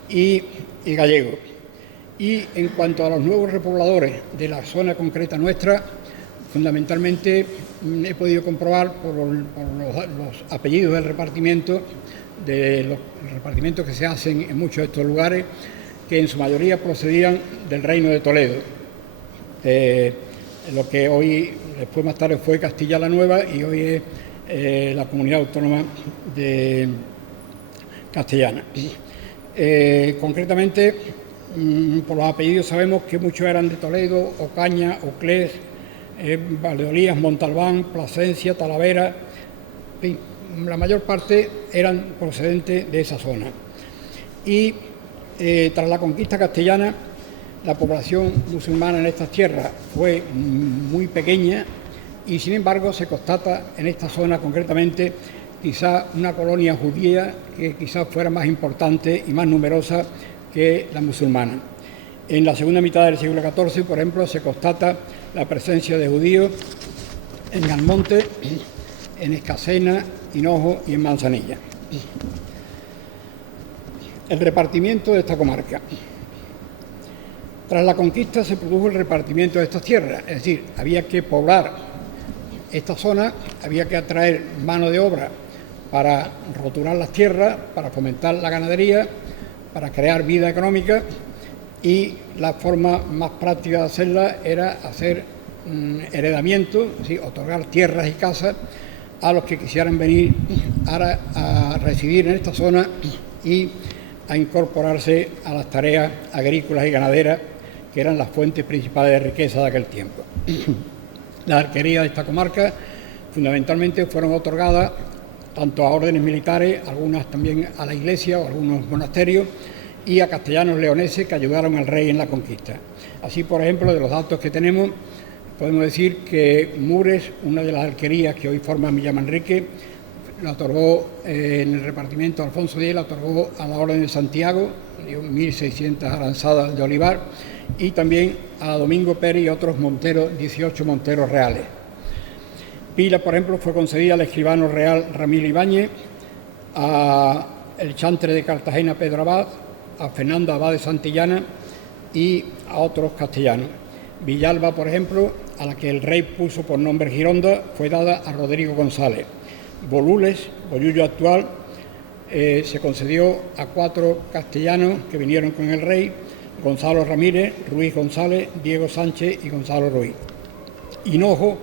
y gallegos. Y en cuanto a los nuevos repobladores de la zona concreta nuestra, fundamentalmente he podido comprobar por los apellidos del repartimiento, de los repartimientos que se hacen en muchos de estos lugares, que en su mayoría procedían del reino de Toledo, lo que hoy, después más tarde, fue Castilla la Nueva y hoy es la comunidad autónoma de castellana. Concretamente, por los apellidos sabemos que muchos eran de Toledo, Ocaña, Oclés, Valdeolías, Montalbán, Plasencia, Talavera, en fin, la mayor parte eran procedentes de esa zona. Y tras la conquista castellana, la población musulmana en estas tierras fue muy pequeña y, sin embargo, se constata en esta zona concretamente quizá una colonia judía que quizás fuera más importante y más numerosa que la musulmana. En la segunda mitad del siglo XIV, por ejemplo, se constata la presencia de judíos en Almonte, en Escacena, Hinojo y en Manzanilla. El repartimiento de esta comarca. Tras la conquista se produjo el repartimiento de estas tierras, es decir, había que poblar esta zona, había que atraer mano de obra para roturar las tierras, para fomentar la ganadería, para crear vida económica, y la forma más práctica de hacerla era hacer heredamiento, es decir, otorgar tierras y casas a los que quisieran venir a residir en esta zona y a incorporarse a las tareas agrícolas y ganaderas, que eran las fuentes principales de riqueza de aquel tiempo. Las alquerías de esta comarca fundamentalmente fueron otorgadas tanto a órdenes militares, algunas también a la iglesia o a algunos monasterios, y a castellanos leoneses que ayudaron al rey en la conquista. Así, por ejemplo, de los datos que tenemos, podemos decir que Mures, una de las alquerías que hoy forman Villamanrique, la otorgó en el repartimiento Alfonso X, la otorgó a la Orden de Santiago, dio 1.600 aranzadas de olivar, y también a Domingo Pérez y otros monteros, 18 monteros reales. Pila, por ejemplo, fue concedida al escribano real Ramiro Ibáñez, a el chantre de Cartagena Pedro Abad, a Fernando Abad de Santillana y a otros castellanos. Villalba, por ejemplo, a la que el rey puso por nombre Gironda, fue dada a Rodrigo González. Bolules, Bollullo actual, se concedió a 4 castellanos que vinieron con el rey: Gonzalo Ramírez, Ruiz González, Diego Sánchez y Gonzalo Ruiz. Hinojo,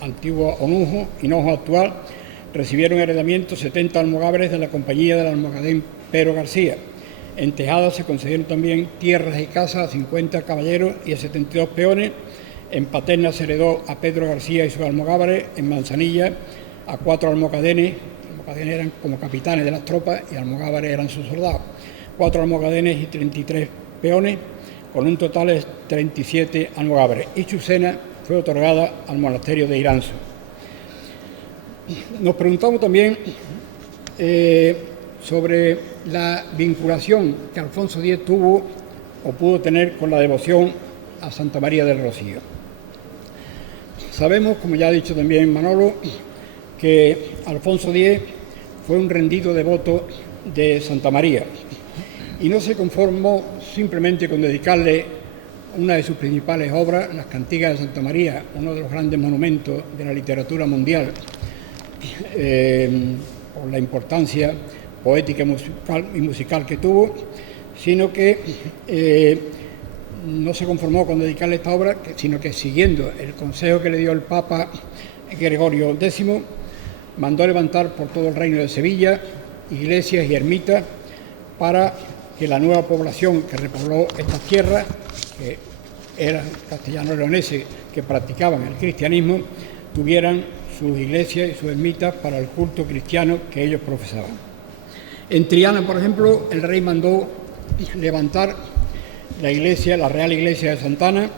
antiguo Onujo, Hinojo actual, recibieron heredamiento 70 almogávares de la compañía del almogadén Pedro García. En Tejada se concedieron también tierras y casas a 50 caballeros y a 72 peones. En Paterna se heredó a Pedro García y sus almogávares. En Manzanilla a 4 almogadenes. Almogadenes eran como capitanes de las tropas y almogávares eran sus soldados. 4 almogadenes y 33 peones, con un total de 37 almogávares. Y Chucena fue otorgada al monasterio de Iranzo. Nos preguntamos también sobre la vinculación que Alfonso X tuvo o pudo tener con la devoción a Santa María del Rocío. Sabemos, como ya ha dicho también Manolo, que Alfonso X fue un rendido devoto de Santa María y no se conformó simplemente con dedicarle una de sus principales obras, las Cantigas de Santa María, uno de los grandes monumentos de la literatura mundial, por la importancia poética y musical que tuvo, sino que no se conformó con dedicarle esta obra, sino que siguiendo el consejo que le dio el Papa Gregorio X, mandó levantar por todo el reino de Sevilla iglesias y ermitas para que la nueva población que repobló estas tierras, que eran castellano-leoneses que practicaban el cristianismo, tuvieran sus iglesias y sus ermitas para el culto cristiano que ellos profesaban. En Triana, por ejemplo, el rey mandó levantar la iglesia, la Real Iglesia de Santana,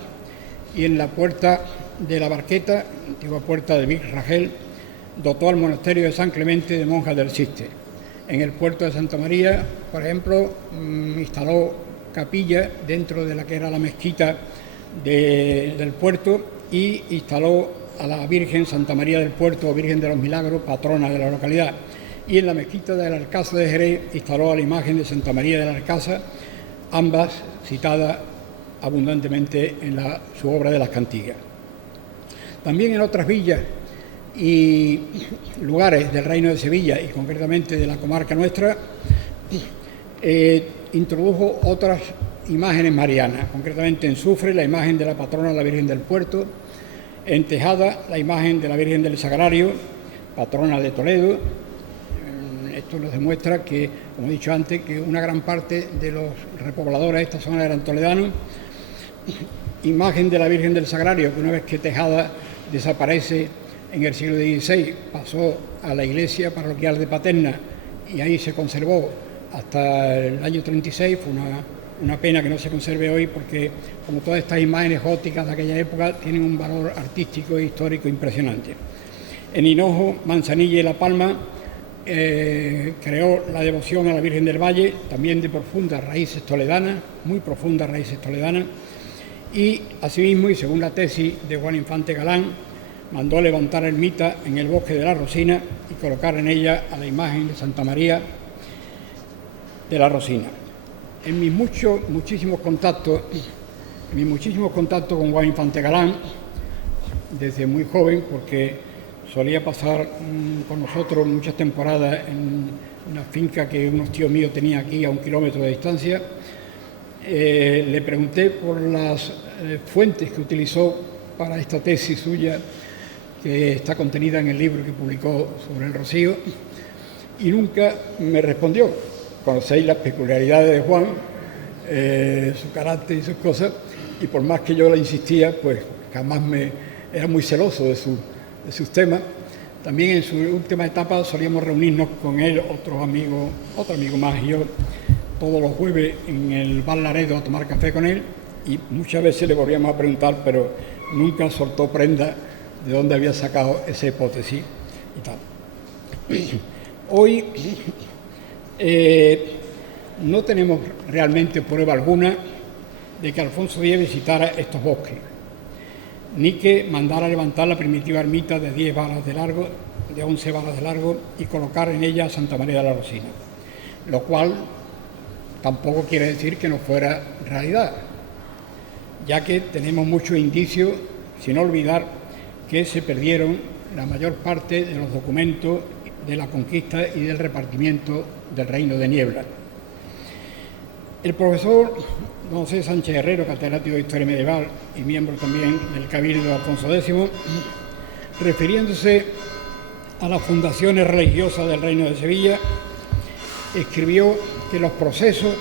y en la puerta de la Barqueta, antigua puerta de Vic Ragel, dotó al monasterio de San Clemente de monjas del Ciste. En el puerto de Santa María, por ejemplo, instaló capilla dentro de la que era la mezquita del puerto y instaló a la Virgen Santa María del Puerto, o Virgen de los Milagros, patrona de la localidad. Y en la mezquita del Alcázar de Jerez instaló a la imagen de Santa María del Alcázar, ambas citadas abundantemente en su obra de las Cantigas. También en otras villas y lugares del Reino de Sevilla, y concretamente de la comarca nuestra, introdujo otras imágenes marianas, concretamente en Sufre la imagen de la patrona de la Virgen del Puerto, en Tejada la imagen de la Virgen del Sagrario, patrona de Toledo. Esto nos demuestra que, como he dicho antes, que una gran parte de los repobladores de esta zona eran toledanos. Imagen de la Virgen del Sagrario, que una vez que Tejada desaparece en el siglo XVI, pasó a la iglesia parroquial de Paterna y ahí se conservó hasta el año 36. Fue una pena que no se conserve hoy, porque como todas estas imágenes góticas de aquella época tienen un valor artístico e histórico impresionante. En Hinojo, Manzanilla y La Palma creó la devoción a la Virgen del Valle, también de profundas raíces toledanas, muy profundas raíces toledanas, y asimismo, y según la tesis de Juan Infante Galán, mandó levantar ermita en el bosque de la Rosina y colocar en ella a la imagen de Santa María de la Rosina. En mis muchísimos contactos con Juan Infante Galán, desde muy joven, porque solía pasar con nosotros muchas temporadas en una finca que unos tíos míos tenían aquí a 1 kilómetro de distancia, le pregunté por las fuentes que utilizó para esta tesis suya, que está contenida en el libro que publicó sobre el Rocío, y nunca me respondió. Conocéis las peculiaridades de Juan, su carácter y sus cosas, y por más que yo le insistía, pues jamás era muy celoso de sus temas. También en su última etapa solíamos reunirnos con él, otro amigo más y yo, todos los jueves en el Bar Laredo a tomar café con él, y muchas veces le volvíamos a preguntar, pero nunca soltó prenda de dónde había sacado esa hipótesis y tal. Hoy no tenemos realmente prueba alguna de que Alfonso X visitara estos bosques, ni que mandara levantar la primitiva ermita de 10 varas de largo, de 11 varas de largo, y colocar en ella a Santa María de la Rosina, lo cual tampoco quiere decir que no fuera realidad, ya que tenemos muchos indicios, sin olvidar que se perdieron la mayor parte de los documentos de la conquista y del repartimiento del Reino de Niebla. El profesor don C. Sánchez Herrero, catedrático de Historia Medieval y miembro también del Cabildo de Alfonso X, refiriéndose a las fundaciones religiosas del Reino de Sevilla, escribió que los procesos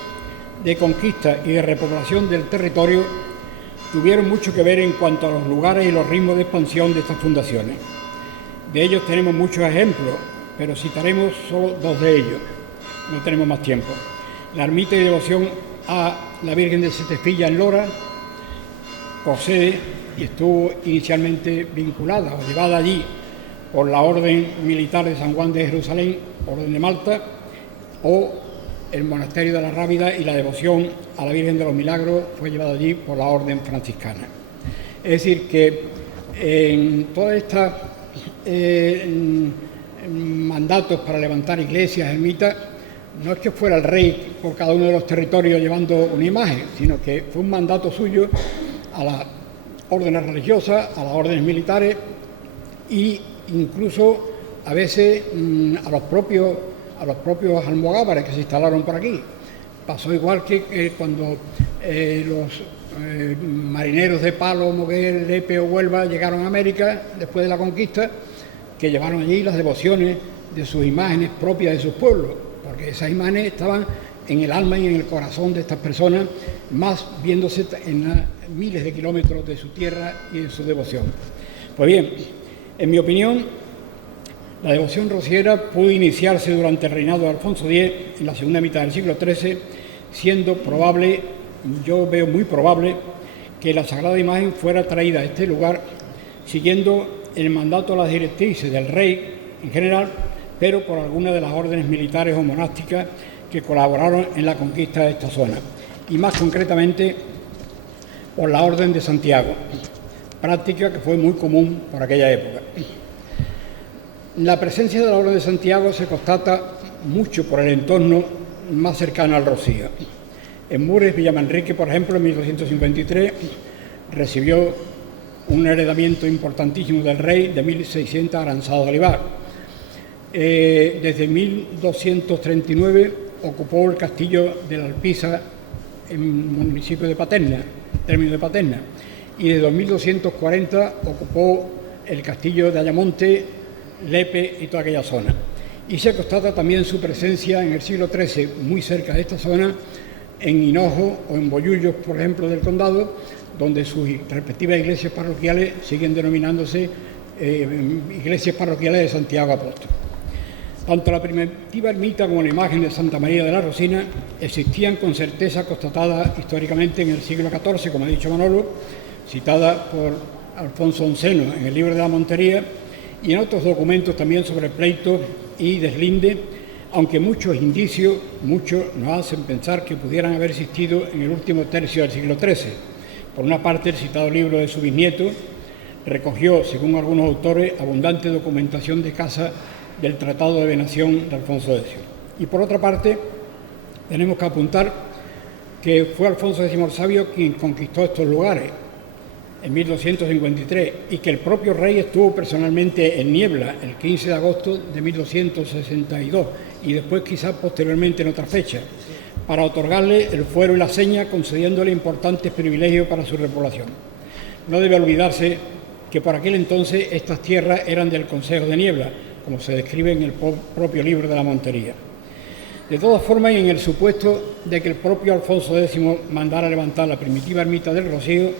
de conquista y de repoblación del territorio tuvieron mucho que ver en cuanto a los lugares y los ritmos de expansión de estas fundaciones. De ellos tenemos muchos ejemplos, pero citaremos solo dos de ellos, no tenemos más tiempo. La ermita y devoción a la Virgen de Setefilla en Lora procede y estuvo inicialmente vinculada o llevada allí por la Orden Militar de San Juan de Jerusalén, Orden de Malta, o el Monasterio de la Rábida, y la devoción a la Virgen de los Milagros fue llevada allí por la Orden Franciscana. Es decir, que en todas estas mandatos para levantar iglesias, ermitas, no es que fuera el rey por cada uno de los territorios llevando una imagen, sino que fue un mandato suyo a las órdenes religiosas, a las órdenes militares e incluso a veces a los propios almogávares que se instalaron por aquí. Pasó igual que cuando los marineros de Palo, Moguer, Lepe o Huelva llegaron a América después de la conquista, que llevaron allí las devociones de sus imágenes propias de sus pueblos, porque esas imágenes estaban en el alma y en el corazón de estas personas, más viéndose en miles de kilómetros de su tierra y en su devoción. Pues bien, en mi opinión, la devoción rociera pudo iniciarse durante el reinado de Alfonso X, en la segunda mitad del siglo XIII, siendo probable, yo veo muy probable, que la sagrada imagen fuera traída a este lugar siguiendo el mandato a las directrices del rey en general, pero por algunas de las órdenes militares o monásticas que colaboraron en la conquista de esta zona, y más concretamente por la Orden de Santiago, práctica que fue muy común por aquella época. La presencia de la Orden de Santiago se constata mucho por el entorno más cercano al Rocío. En Mures, Villamanrique, por ejemplo, en 1253, recibió un heredamiento importantísimo del rey de 1.600 aranzados de olivar. Desde 1239 ocupó el castillo de la Alpiza en el municipio de Paterna, término de Paterna, y desde 1240 ocupó el castillo de Ayamonte, Lepe y toda aquella zona. Y se constata también su presencia en el siglo XIII, muy cerca de esta zona, en Hinojo o en Bollullos, por ejemplo, del condado, donde sus respectivas iglesias parroquiales siguen denominándose iglesias parroquiales de Santiago Apóstol. Tanto la primitiva ermita como la imagen de Santa María de la Rosina existían con certeza constatada históricamente en el siglo XIV, como ha dicho Manolo, citada por Alfonso XI en el libro de la Montería, y en otros documentos también sobre pleito y deslinde, aunque muchos indicios, nos hacen pensar que pudieran haber existido en el último tercio del siglo XIII. Por una parte, el citado libro de su bisnieto recogió, según algunos autores, abundante documentación de casa del Tratado de Venación de Alfonso X. Y por otra parte, tenemos que apuntar que fue Alfonso X el Sabio quien conquistó estos lugares en 1253 y que el propio rey estuvo personalmente en Niebla el 15 de agosto de 1262 y después quizás posteriormente en otra fecha, para otorgarle el fuero y la seña, concediéndole importantes privilegios para su repoblación. No debe olvidarse que por aquel entonces estas tierras eran del Consejo de Niebla, como se describe en el propio libro de la Montería. De todas formas, y en el supuesto de que el propio Alfonso X mandara levantar la primitiva ermita del Rocío,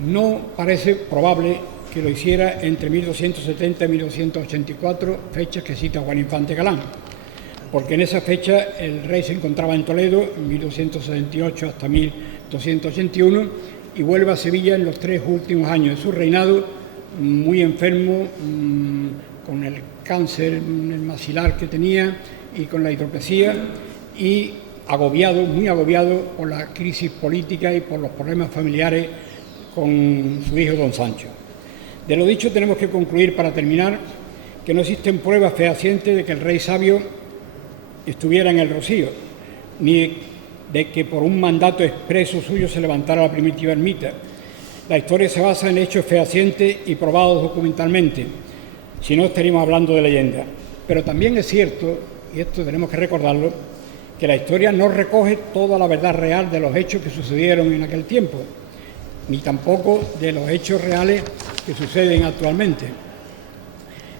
no parece probable que lo hiciera entre 1270 y 1284, fechas que cita Juan Infante Galán, porque en esa fecha el rey se encontraba en Toledo, en 1278 hasta 1281, y vuelve a Sevilla en los 3 últimos años de su reinado, muy enfermo, con el cáncer en el maxilar que tenía y con la hidropesía, y agobiado, muy agobiado por la crisis política y por los problemas familiares con su hijo don Sancho. De lo dicho tenemos que concluir, para terminar, que no existen pruebas fehacientes de que el rey sabio estuviera en el Rocío, ni de que por un mandato expreso suyo se levantara la primitiva ermita. La historia se basa en hechos fehacientes y probados documentalmente, si no estaríamos hablando de leyenda. Pero también es cierto, y esto tenemos que recordarlo, que la historia no recoge toda la verdad real de los hechos que sucedieron en aquel tiempo, ni tampoco de los hechos reales que suceden actualmente.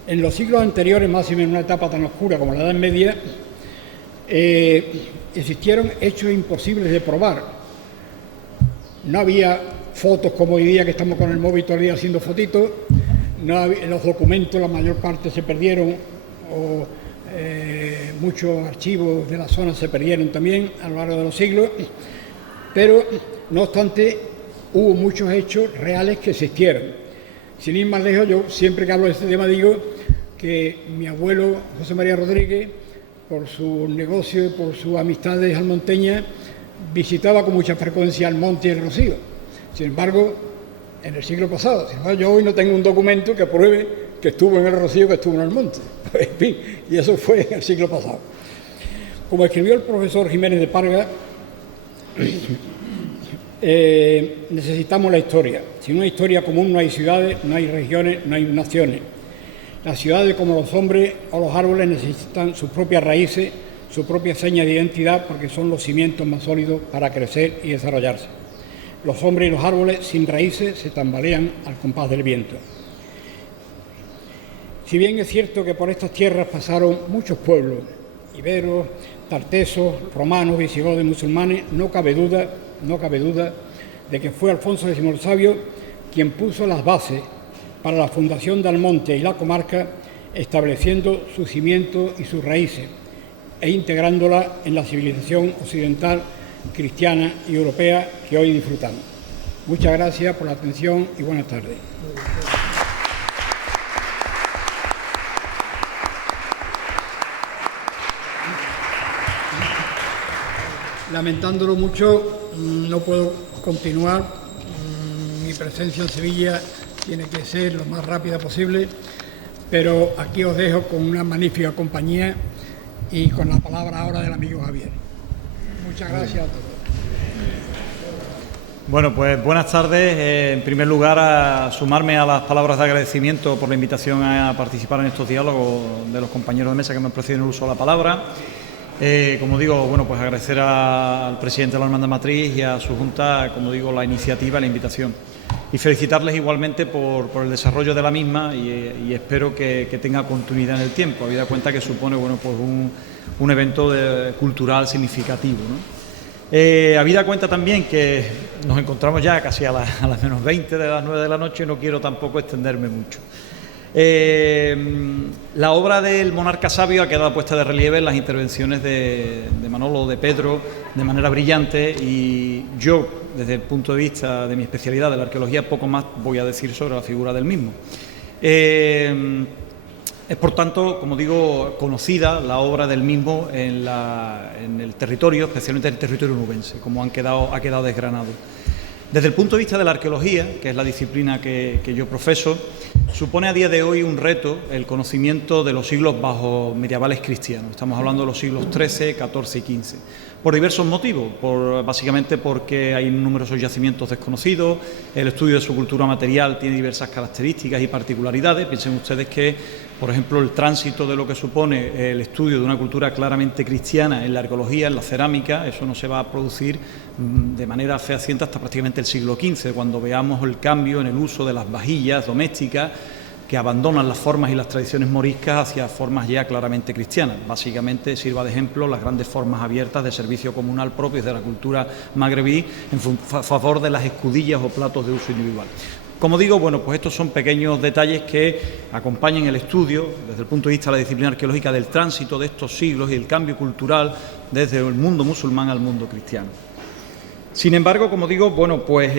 En los siglos anteriores, más en una etapa tan oscura como la Edad Media, existieron hechos imposibles de probar. No había fotos como hoy día, que estamos con el móvil todo el día haciendo fotitos. No había, los documentos, la mayor parte se perdieron, o muchos archivos de la zona se perdieron también a lo largo de los siglos, pero no obstante hubo muchos hechos reales que existieron. Sin ir más lejos, yo siempre que hablo de este tema digo que mi abuelo José María Rodríguez, por su negocio y por sus amistades almonteñas, visitaba con mucha frecuencia el monte y el Rocío. Sin embargo, en el siglo pasado, yo hoy no tengo un documento que pruebe que estuvo en el Rocío, que estuvo en el monte. En fin, y eso fue en el siglo pasado. Como escribió el profesor Jiménez de Parga, necesitamos la historia. Sin una historia común no hay ciudades, no hay regiones, no hay naciones. Las ciudades, como los hombres o los árboles, necesitan sus propias raíces, su propia seña de identidad, porque son los cimientos más sólidos para crecer y desarrollarse. Los hombres y los árboles sin raíces se tambalean al compás del viento. Si bien es cierto que por estas tierras pasaron muchos pueblos, iberos, tartesos, romanos, visigodos y musulmanes, no cabe duda de que fue Alfonso X el Sabio quien puso las bases para la fundación de Almonte y la comarca, estableciendo sus cimientos y sus raíces e integrándola en la civilización occidental, cristiana y europea que hoy disfrutamos. Muchas gracias por la atención y buenas tardes. Lamentándolo mucho, no puedo continuar. Mi presencia en Sevilla tiene que ser lo más rápida posible, pero aquí os dejo con una magnífica compañía y con la palabra ahora del amigo Javier. Muchas gracias a todos. Bueno, pues buenas tardes. En primer lugar, a sumarme a las palabras de agradecimiento por la invitación a participar en estos diálogos de los compañeros de mesa que me han precedido en el uso de la palabra. Como digo, bueno, pues agradecer al presidente de la Hermandad Matriz y a su Junta, como digo, la iniciativa y la invitación. Y felicitarles igualmente por el desarrollo de la misma y espero que tenga continuidad en el tiempo, habida cuenta que supone, bueno, pues un evento cultural significativo, ¿no? Habida cuenta también que nos encontramos ya casi a las menos 20 de las 9 de la noche, no quiero tampoco extenderme mucho. La obra del monarca sabio ha quedado puesta de relieve en las intervenciones de Manolo, de Pedro, de manera brillante, y yo, desde el punto de vista de mi especialidad de la arqueología, poco más voy a decir sobre la figura del mismo. Es, por tanto, como digo, conocida la obra del mismo en el territorio, especialmente en el territorio nubense, como ha quedado desgranado. Desde el punto de vista de la arqueología, que es la disciplina que yo profeso, supone a día de hoy un reto el conocimiento de los siglos bajos medievales cristianos. Estamos hablando de los siglos XIII, XIV y XV. Por diversos motivos, básicamente porque hay numerosos yacimientos desconocidos, el estudio de su cultura material tiene diversas características y particularidades. Piensen ustedes que, por ejemplo, el tránsito de lo que supone el estudio de una cultura claramente cristiana en la arqueología, en la cerámica, eso no se va a producir de manera fehaciente hasta prácticamente el siglo XV, cuando veamos el cambio en el uso de las vajillas domésticas que abandonan las formas y las tradiciones moriscas hacia formas ya claramente cristianas. Básicamente sirva de ejemplo las grandes formas abiertas de servicio comunal propias de la cultura magrebí en favor de las escudillas o platos de uso individual. Como digo, bueno, pues estos son pequeños detalles que acompañan el estudio, desde el punto de vista de la disciplina arqueológica, del tránsito de estos siglos y el cambio cultural desde el mundo musulmán al mundo cristiano. Sin embargo, como digo, bueno, pues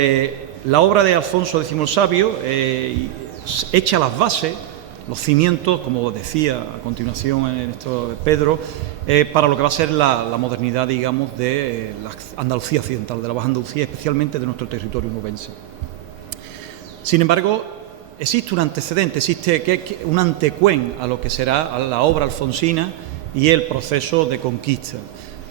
la obra de Alfonso X el Sabio echa las bases, los cimientos, como decía a continuación en esto Pedro, para lo que va a ser la modernidad, digamos, de la Andalucía occidental, de la Baja Andalucía, especialmente de nuestro territorio nubense. Sin embargo, existe un antecedente, existe un antecuén a lo que será la obra alfonsina y el proceso de conquista.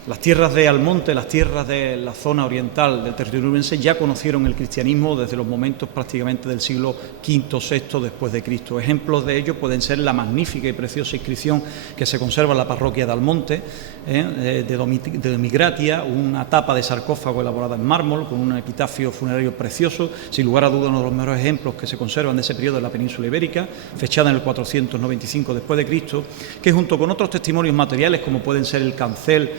Las tierras de Almonte, las tierras de la zona oriental del territorio onubense ya conocieron el cristianismo desde los momentos prácticamente del siglo V o VI después de Cristo. Ejemplos de ello pueden ser la magnífica y preciosa inscripción que se conserva en la parroquia de Almonte, de Domigratia, una tapa de sarcófago elaborada en mármol con un epitafio funerario precioso, sin lugar a dudas uno de los mejores ejemplos que se conservan de ese periodo en la península ibérica, fechada en el 495 después de Cristo, que junto con otros testimonios materiales como pueden ser el cancel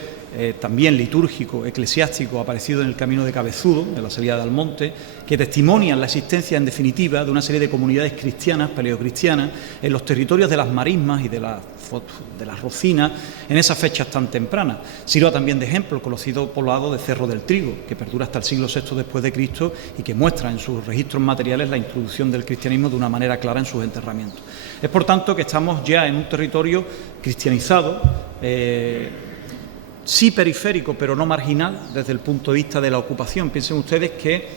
también litúrgico, eclesiástico, aparecido en el Camino de Cabezudo, en la salida de Almonte, que testimonian la existencia, en definitiva, de una serie de comunidades cristianas, paleocristianas, en los territorios de las marismas y de las rocinas, en esas fechas tan tempranas. Sirva también de ejemplo el conocido poblado de Cerro del Trigo, que perdura hasta el siglo VI después de Cristo y que muestra en sus registros materiales la introducción del cristianismo de una manera clara en sus enterramientos. Es por tanto que estamos ya en un territorio cristianizado, sí periférico, pero no marginal desde el punto de vista de la ocupación. Piensen ustedes que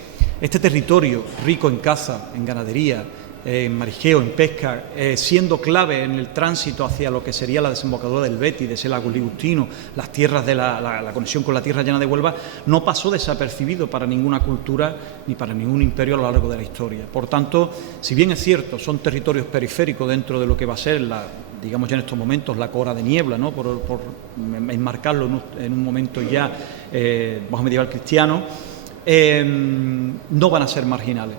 este territorio rico en caza, en ganadería, en marisqueo, en pesca, siendo clave en el tránsito hacia lo que sería la desembocadura del Betis, de ese lago ligustino, las tierras de la conexión con la tierra llana de Huelva, no pasó desapercibido para ninguna cultura ni para ningún imperio a lo largo de la historia. Por tanto, si bien es cierto, son territorios periféricos dentro de lo que va a ser digamos ya en estos momentos, la Cora de Niebla, ¿no? por enmarcarlo en un momento ya bajo medieval cristiano, no van a ser marginales.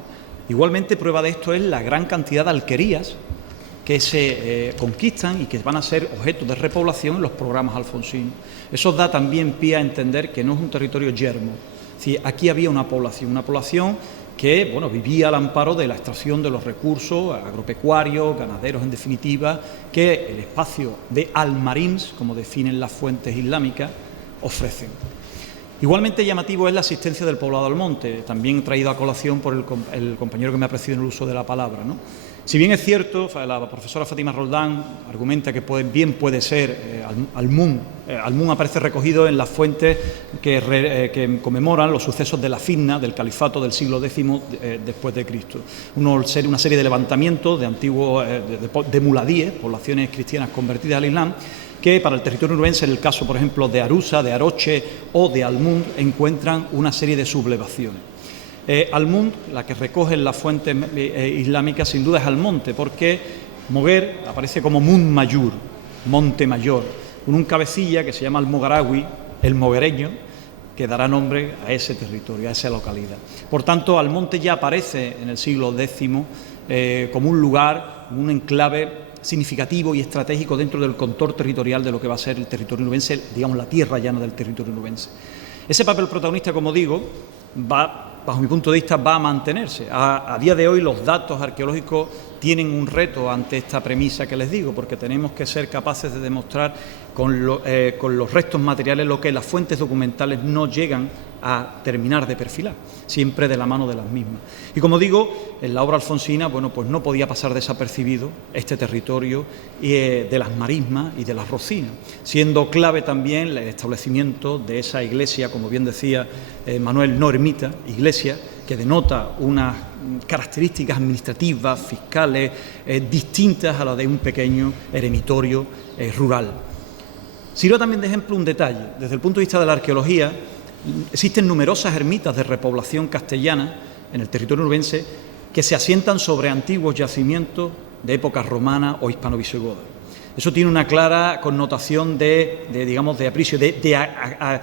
Igualmente, prueba de esto es la gran cantidad de alquerías que se conquistan y que van a ser objeto de repoblación en los programas alfonsinos. Eso da también pie a entender que no es un territorio yermo. Es decir, aquí había una población que vivía al amparo de la extracción de los recursos agropecuarios, ganaderos en definitiva, que el espacio de Almarins, como definen las fuentes islámicas, ofrecen. Igualmente llamativo es la asistencia del poblado de Almonte, también traído a colación por el compañero que me ha precedido en el uso de la palabra, ¿no? Si bien es cierto, la profesora Fátima Roldán argumenta que bien puede ser Almun aparece recogido en las fuentes que conmemoran los sucesos de la Fitna, del califato del siglo X después de Cristo. Una serie de levantamientos de antiguos de muladíes, poblaciones cristianas convertidas al Islam, que para el territorio onubense, en el caso, por ejemplo, de Arusa, de Aroche o de Almun, encuentran una serie de sublevaciones. Almun, la que recoge en las fuentes islámicas, sin duda es Almonte, porque Moguer aparece como Mun Mayur, Monte Mayor, con un cabecilla que se llama Almogarawi, el moguereño, que dará nombre a ese territorio, a esa localidad. Por tanto, Almonte ya aparece en el siglo X como un lugar, un enclave significativo y estratégico dentro del contorno territorial de lo que va a ser el territorio onubense, digamos la tierra llana del territorio onubense. Ese papel protagonista, como digo, bajo mi punto de vista, va a mantenerse. A día de hoy los datos arqueológicos tienen un reto ante esta premisa que les digo, porque tenemos que ser capaces de demostrar con los restos materiales lo que las fuentes documentales no llegan a terminar de perfilar, siempre de la mano de las mismas. Y como digo, en la obra alfonsina, pues no podía pasar desapercibido este territorio de las marismas y de las rocinas, siendo clave también el establecimiento de esa iglesia, como bien decía Manuel, no ermita, iglesia, que denota unas características administrativas, fiscales, distintas a las de un pequeño eremitorio rural. Sirva también de ejemplo un detalle. Desde el punto de vista de la arqueología, existen numerosas ermitas de repoblación castellana en el territorio onubense que se asientan sobre antiguos yacimientos de época romana o hispano-visigoda. Eso tiene una clara connotación de aprecio, de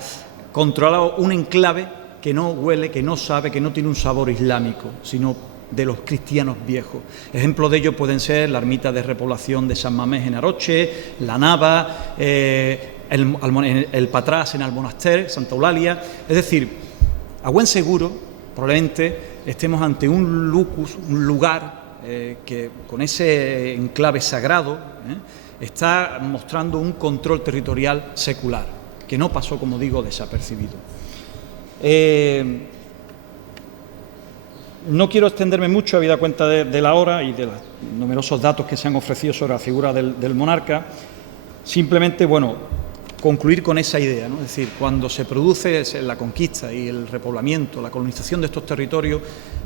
controlar un enclave que no huele, que no sabe, que no tiene un sabor islámico, sino de los cristianos viejos. Ejemplos de ello pueden ser la ermita de repoblación de San Mamés en Aroche, la Nava, el Patrás en Almonaster, Santa Eulalia. Es decir, a buen seguro, probablemente estemos ante un lugar que con ese enclave sagrado está mostrando un control territorial secular, que no pasó, como digo, desapercibido. No quiero extenderme mucho, habida cuenta de la hora y de los numerosos datos que se han ofrecido sobre la figura del monarca. Simplemente, concluir con esa idea, ¿no? Es decir, cuando se produce la conquista y el repoblamiento, la colonización de estos territorios,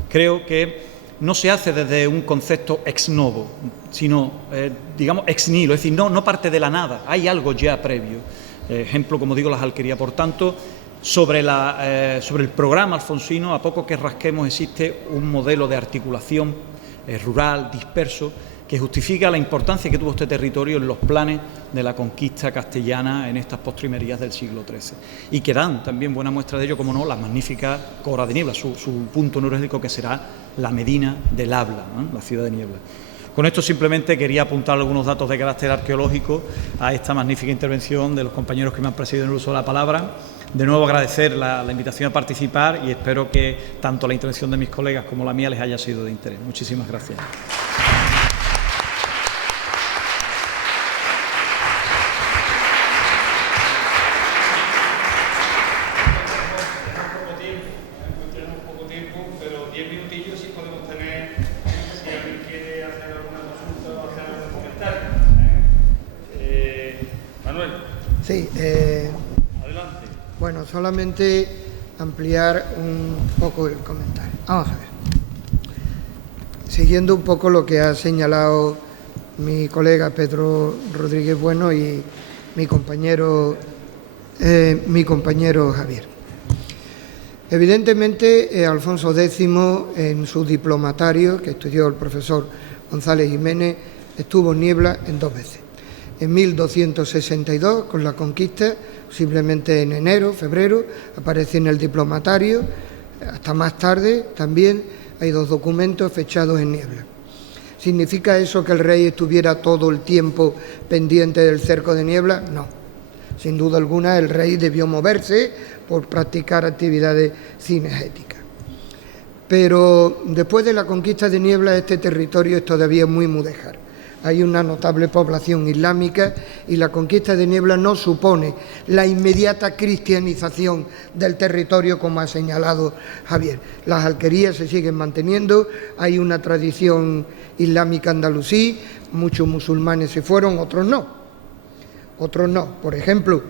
creo que no se hace desde un concepto ex novo, sino, ex nihilo, es decir, no parte de la nada, hay algo ya previo. ejemplo, como digo, las alquerías. Por tanto, sobre el programa alfonsino, a poco que rasquemos, existe un modelo de articulación rural, disperso, que justifica la importancia que tuvo este territorio en los planes de la conquista castellana en estas postrimerías del siglo XIII. Y que dan también buena muestra de ello, como no, la magnífica Cora de Niebla, su punto neurálgico, que será la Medina del Habla, ¿no?, la ciudad de Niebla. Con esto simplemente quería apuntar algunos datos de carácter arqueológico a esta magnífica intervención de los compañeros que me han precedido en el uso de la palabra. De nuevo agradecer la invitación a participar y espero que tanto la intervención de mis colegas como la mía les haya sido de interés. Muchísimas gracias. Tenemos poco tiempo, pero 10 minutillos sí podemos tener, si alguien quiere hacer alguna consulta o hacer algún comentario. Manuel. Sí, Adelante. bueno, solamente ampliar un poco el comentario. Vamos a ver. Siguiendo un poco lo que ha señalado mi colega Pedro Rodríguez Bueno y mi compañero Javier. Evidentemente, Alfonso X, en su diplomatario, que estudió el profesor González Jiménez, estuvo en Niebla en 2 veces. En 1262, con la conquista, posiblemente en enero, febrero, aparece en el diplomatario. Hasta más tarde también hay 2 documentos fechados en Niebla. ¿Significa eso que el rey estuviera todo el tiempo pendiente del cerco de Niebla? No. Sin duda alguna, el rey debió moverse por practicar actividades cinegéticas. Pero después de la conquista de Niebla, este territorio es todavía muy mudéjar. Hay una notable población islámica y la conquista de Niebla no supone la inmediata cristianización del territorio, como ha señalado Javier. Las alquerías se siguen manteniendo, hay una tradición islámica andalusí, muchos musulmanes se fueron, otros no. Otros no. Por ejemplo,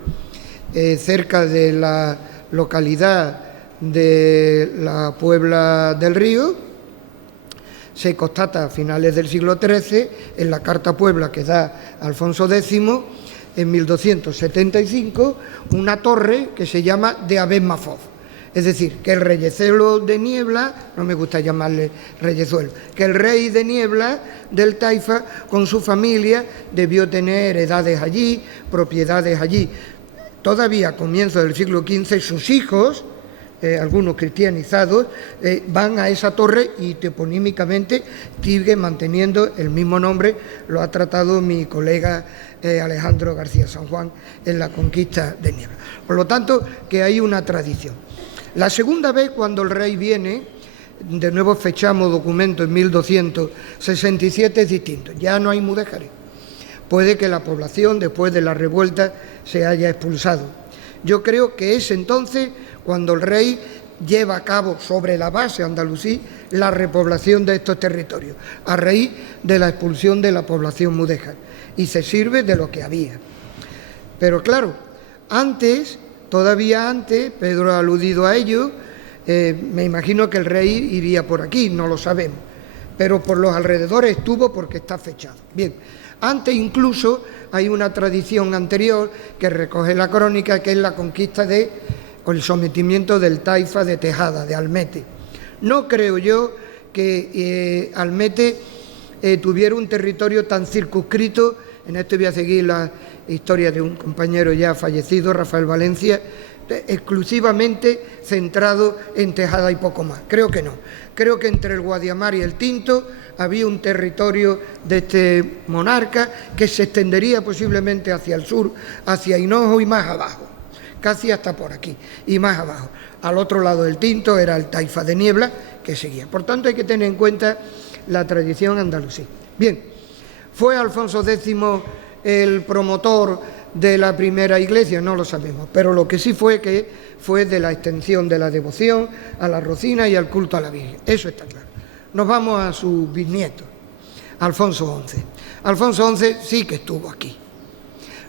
cerca de la localidad de la Puebla del Río, se constata a finales del siglo XIII, en la Carta Puebla que da Alfonso X, en 1275, una torre que se llama de Abed Mafoz. Es decir, que el reyezuelo de Niebla, no me gusta llamarle reyezuelo, que el rey de Niebla, del Taifa, con su familia, debió tener heredades allí, propiedades allí. Todavía a comienzos del siglo XV, sus hijos, algunos cristianizados, van a esa torre y toponímicamente sigue manteniendo el mismo nombre. Lo ha tratado mi colega Alejandro García San Juan en la conquista de Niebla. Por lo tanto, que hay una tradición. La segunda vez, cuando el rey viene, de nuevo fechamos documento en 1267, es distinto. Ya no hay mudéjares. Puede que la población, después de la revuelta, se haya expulsado. Yo creo que es entonces cuando el rey lleva a cabo, sobre la base andalusí, la repoblación de estos territorios, a raíz de la expulsión de la población mudéjar, y se sirve de lo que había. Pero claro, antes, todavía antes, Pedro ha aludido a ello, me imagino que el rey iría por aquí, no lo sabemos, pero por los alrededores estuvo porque está fechado. Bien, antes incluso hay una tradición anterior que recoge la crónica, que es la conquista con el sometimiento del Taifa de Tejada, de Almete. No creo yo que Almete tuviera un territorio tan circunscrito. En esto voy a seguir la historia de un compañero ya fallecido, Rafael Valencia, exclusivamente centrado en Tejada y poco más. Creo que no. Creo que entre el Guadiamar y el Tinto había un territorio de este monarca que se extendería posiblemente hacia el sur, hacia Hinojo y más abajo, casi hasta por aquí y más abajo. Al otro lado del Tinto era el Taifa de Niebla que seguía. Por tanto, hay que tener en cuenta la tradición andalusí. Bien, ¿fue Alfonso X el promotor de la primera iglesia? No lo sabemos, pero lo que sí fue que fue de la extensión de la devoción a la Rocina y al culto a la Virgen. Eso está claro. Nos vamos a su bisnieto, Alfonso XI. Alfonso XI sí que estuvo aquí.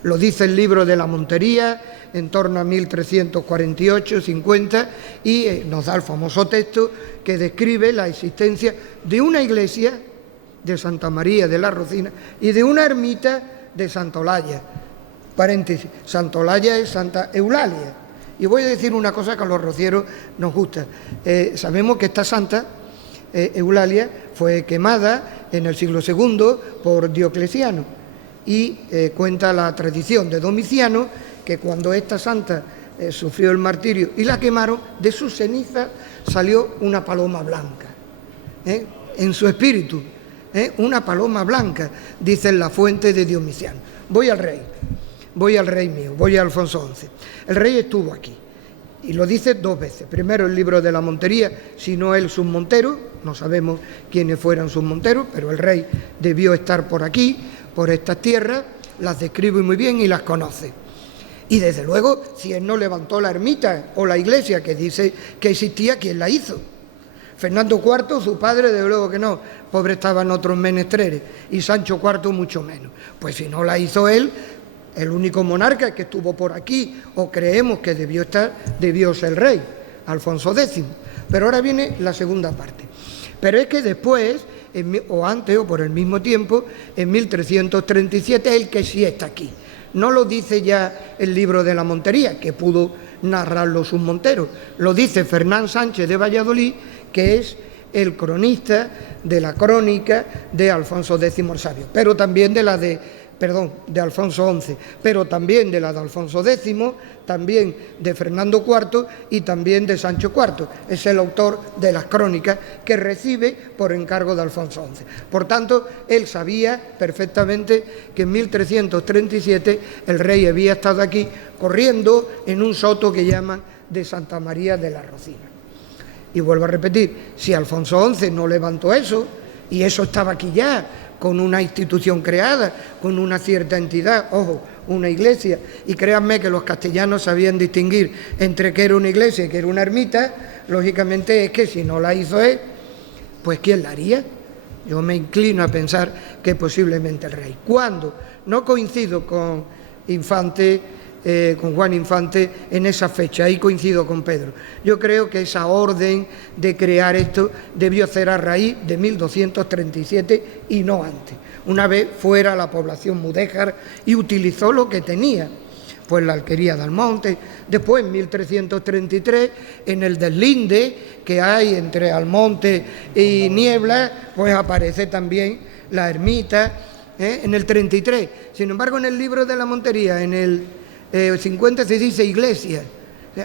Lo dice el libro de la Montería, en torno a 1348-50, y nos da el famoso texto que describe la existencia de una iglesia de Santa María de la Rocina y de una ermita de Santa Olalla. paréntesis, Santa Olalla es Santa Eulalia. Y voy a decir una cosa que a los rocieros nos gusta. Sabemos que esta santa, Eulalia, fue quemada en el siglo II por Diocleciano. Y cuenta la tradición de Domiciano que cuando esta santa sufrió el martirio y la quemaron, de sus cenizas salió una paloma blanca, en su espíritu, una paloma blanca, dice la fuente de Domiciano. Voy al rey mío, voy a Alfonso XI. El rey estuvo aquí y lo dice dos veces. Primero el libro de la Montería, si no él sus monteros, no sabemos quiénes fueran sus monteros, pero el rey debió estar por aquí, por estas tierras, las describe muy bien y las conoce. Y desde luego, si él no levantó la ermita o la iglesia que dice que existía, ¿quién la hizo? Fernando IV, su padre, desde luego que no, pobre estaban otros menesteres, y Sancho IV mucho menos. Pues si no la hizo él, el único monarca que estuvo por aquí, o creemos que debió estar, debió ser el rey, Alfonso X. Pero ahora viene la segunda parte. Pero es que después, o antes o por el mismo tiempo, en 1337, el que sí está aquí. No lo dice ya el libro de la Montería, que pudo narrarlo sus monteros. Lo dice Fernán Sánchez de Valladolid, que es el cronista de la crónica de Alfonso X el Sabio, pero también de la de Alfonso XI, pero también de la de Alfonso X, también de Fernando IV y también de Sancho IV. Es el autor de las crónicas que recibe por encargo de Alfonso XI. Por tanto, él sabía perfectamente que en 1337 el rey había estado aquí corriendo en un soto que llaman de Santa María de la Rocina. Y vuelvo a repetir, si Alfonso XI no levantó eso, y eso estaba aquí ya, con una institución creada, con una cierta entidad, ojo, una iglesia, y créanme que los castellanos sabían distinguir entre que era una iglesia y que era una ermita, lógicamente es que si no la hizo él, pues ¿quién la haría? Yo me inclino a pensar que posiblemente el rey. ¿Cuándo? No coincido con Juan Infante en esa fecha, ahí coincido con Pedro. Yo creo que esa orden de crear esto debió ser a raíz de 1237 y no antes, una vez fuera la población mudéjar y utilizó lo que tenía, pues la alquería de Almonte. Después en 1333, en el deslinde que hay entre Almonte y Niebla, pues aparece también la ermita, en el 33. Sin embargo, en el libro de la Montería, en el 50 se dice iglesia.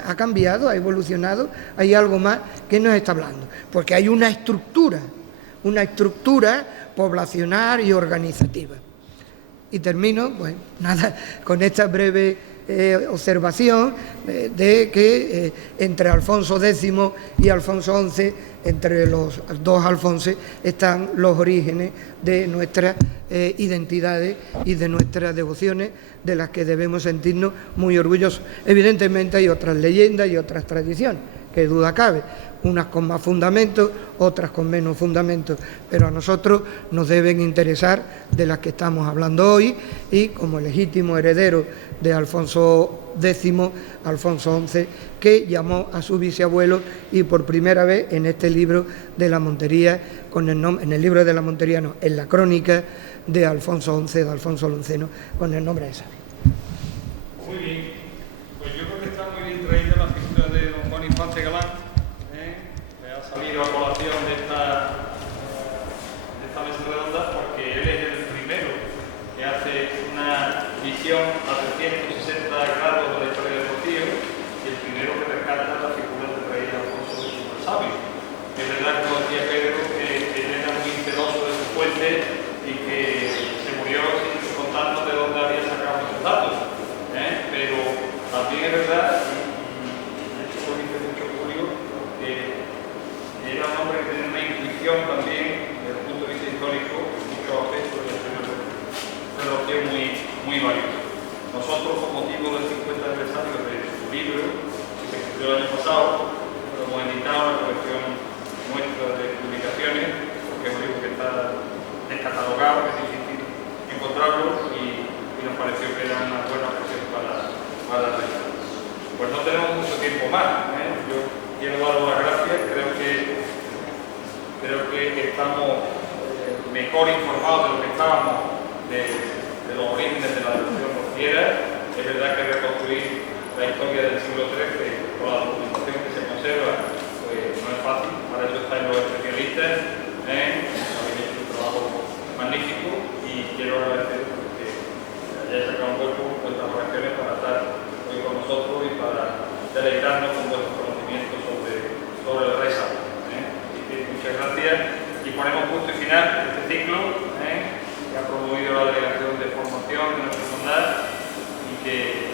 Ha cambiado, ha evolucionado, hay algo más que nos está hablando, porque hay una estructura poblacional y organizativa. Y termino, pues nada, con esta breve observación de que entre Alfonso X y Alfonso XI, entre los dos Alfonsos, están los orígenes de nuestras identidades y de nuestras devociones, de las que debemos sentirnos muy orgullosos. Evidentemente hay otras leyendas y otras tradiciones, que duda cabe, unas con más fundamentos, otras con menos fundamentos, pero a nosotros nos deben interesar de las que estamos hablando hoy, y como legítimo heredero de Alfonso X, Alfonso XI, que llamó a su bisabuelo, y por primera vez en este libro de la Montería, en el libro de la Montería no, en la crónica de Alfonso XI, de Alfonso Lonceno, con el nombre de Sabio. Muy bien, pues yo creo que está muy bien traída la figura de don Juan Infante Galán, que ha salido a colación de esta mesa redonda, porque él es el primero que hace una visión a 360 grados de la historia del Rocío, y el primero que rescata la figura del rey Alfonso X el Sabio. Es verdad, como decía Pedro, que él era muy celoso de su fuente y que se murió sin contarnos de dónde había sacado esos datos, pero también es verdad, y esto lo dice mucho Julio, que era un hombre que tenía una intuición también desde el punto de vista histórico, muchos aspectos de la historia del Rocío muy valioso. Nosotros, con motivo del 50 aniversario de su libro, que se escribió el año pasado, hemos editado la colección nuestra de publicaciones, porque es un libro que está descatalogado, que es difícil encontrarlo, y nos pareció que era una buena ocasión para realizar. Pues no tenemos mucho tiempo más. Yo quiero daros las gracias, creo que estamos mejor informados de lo que estábamos de los orígenes de la devoción rociera. Es verdad que reconstruir la historia del siglo XIII con la documentación que se conserva pues no es fácil, para eso están los especialistas, habéis hecho un trabajo magnífico y quiero agradecer que hayáis sacado un hueco vuestras oraciones para estar hoy con nosotros y para deleitarnos con vuestros conocimientos sobre el rey Salomón. Así que muchas gracias y ponemos punto y final a este ciclo que ha promovido la Delegación de Formación de nuestra hermandad y que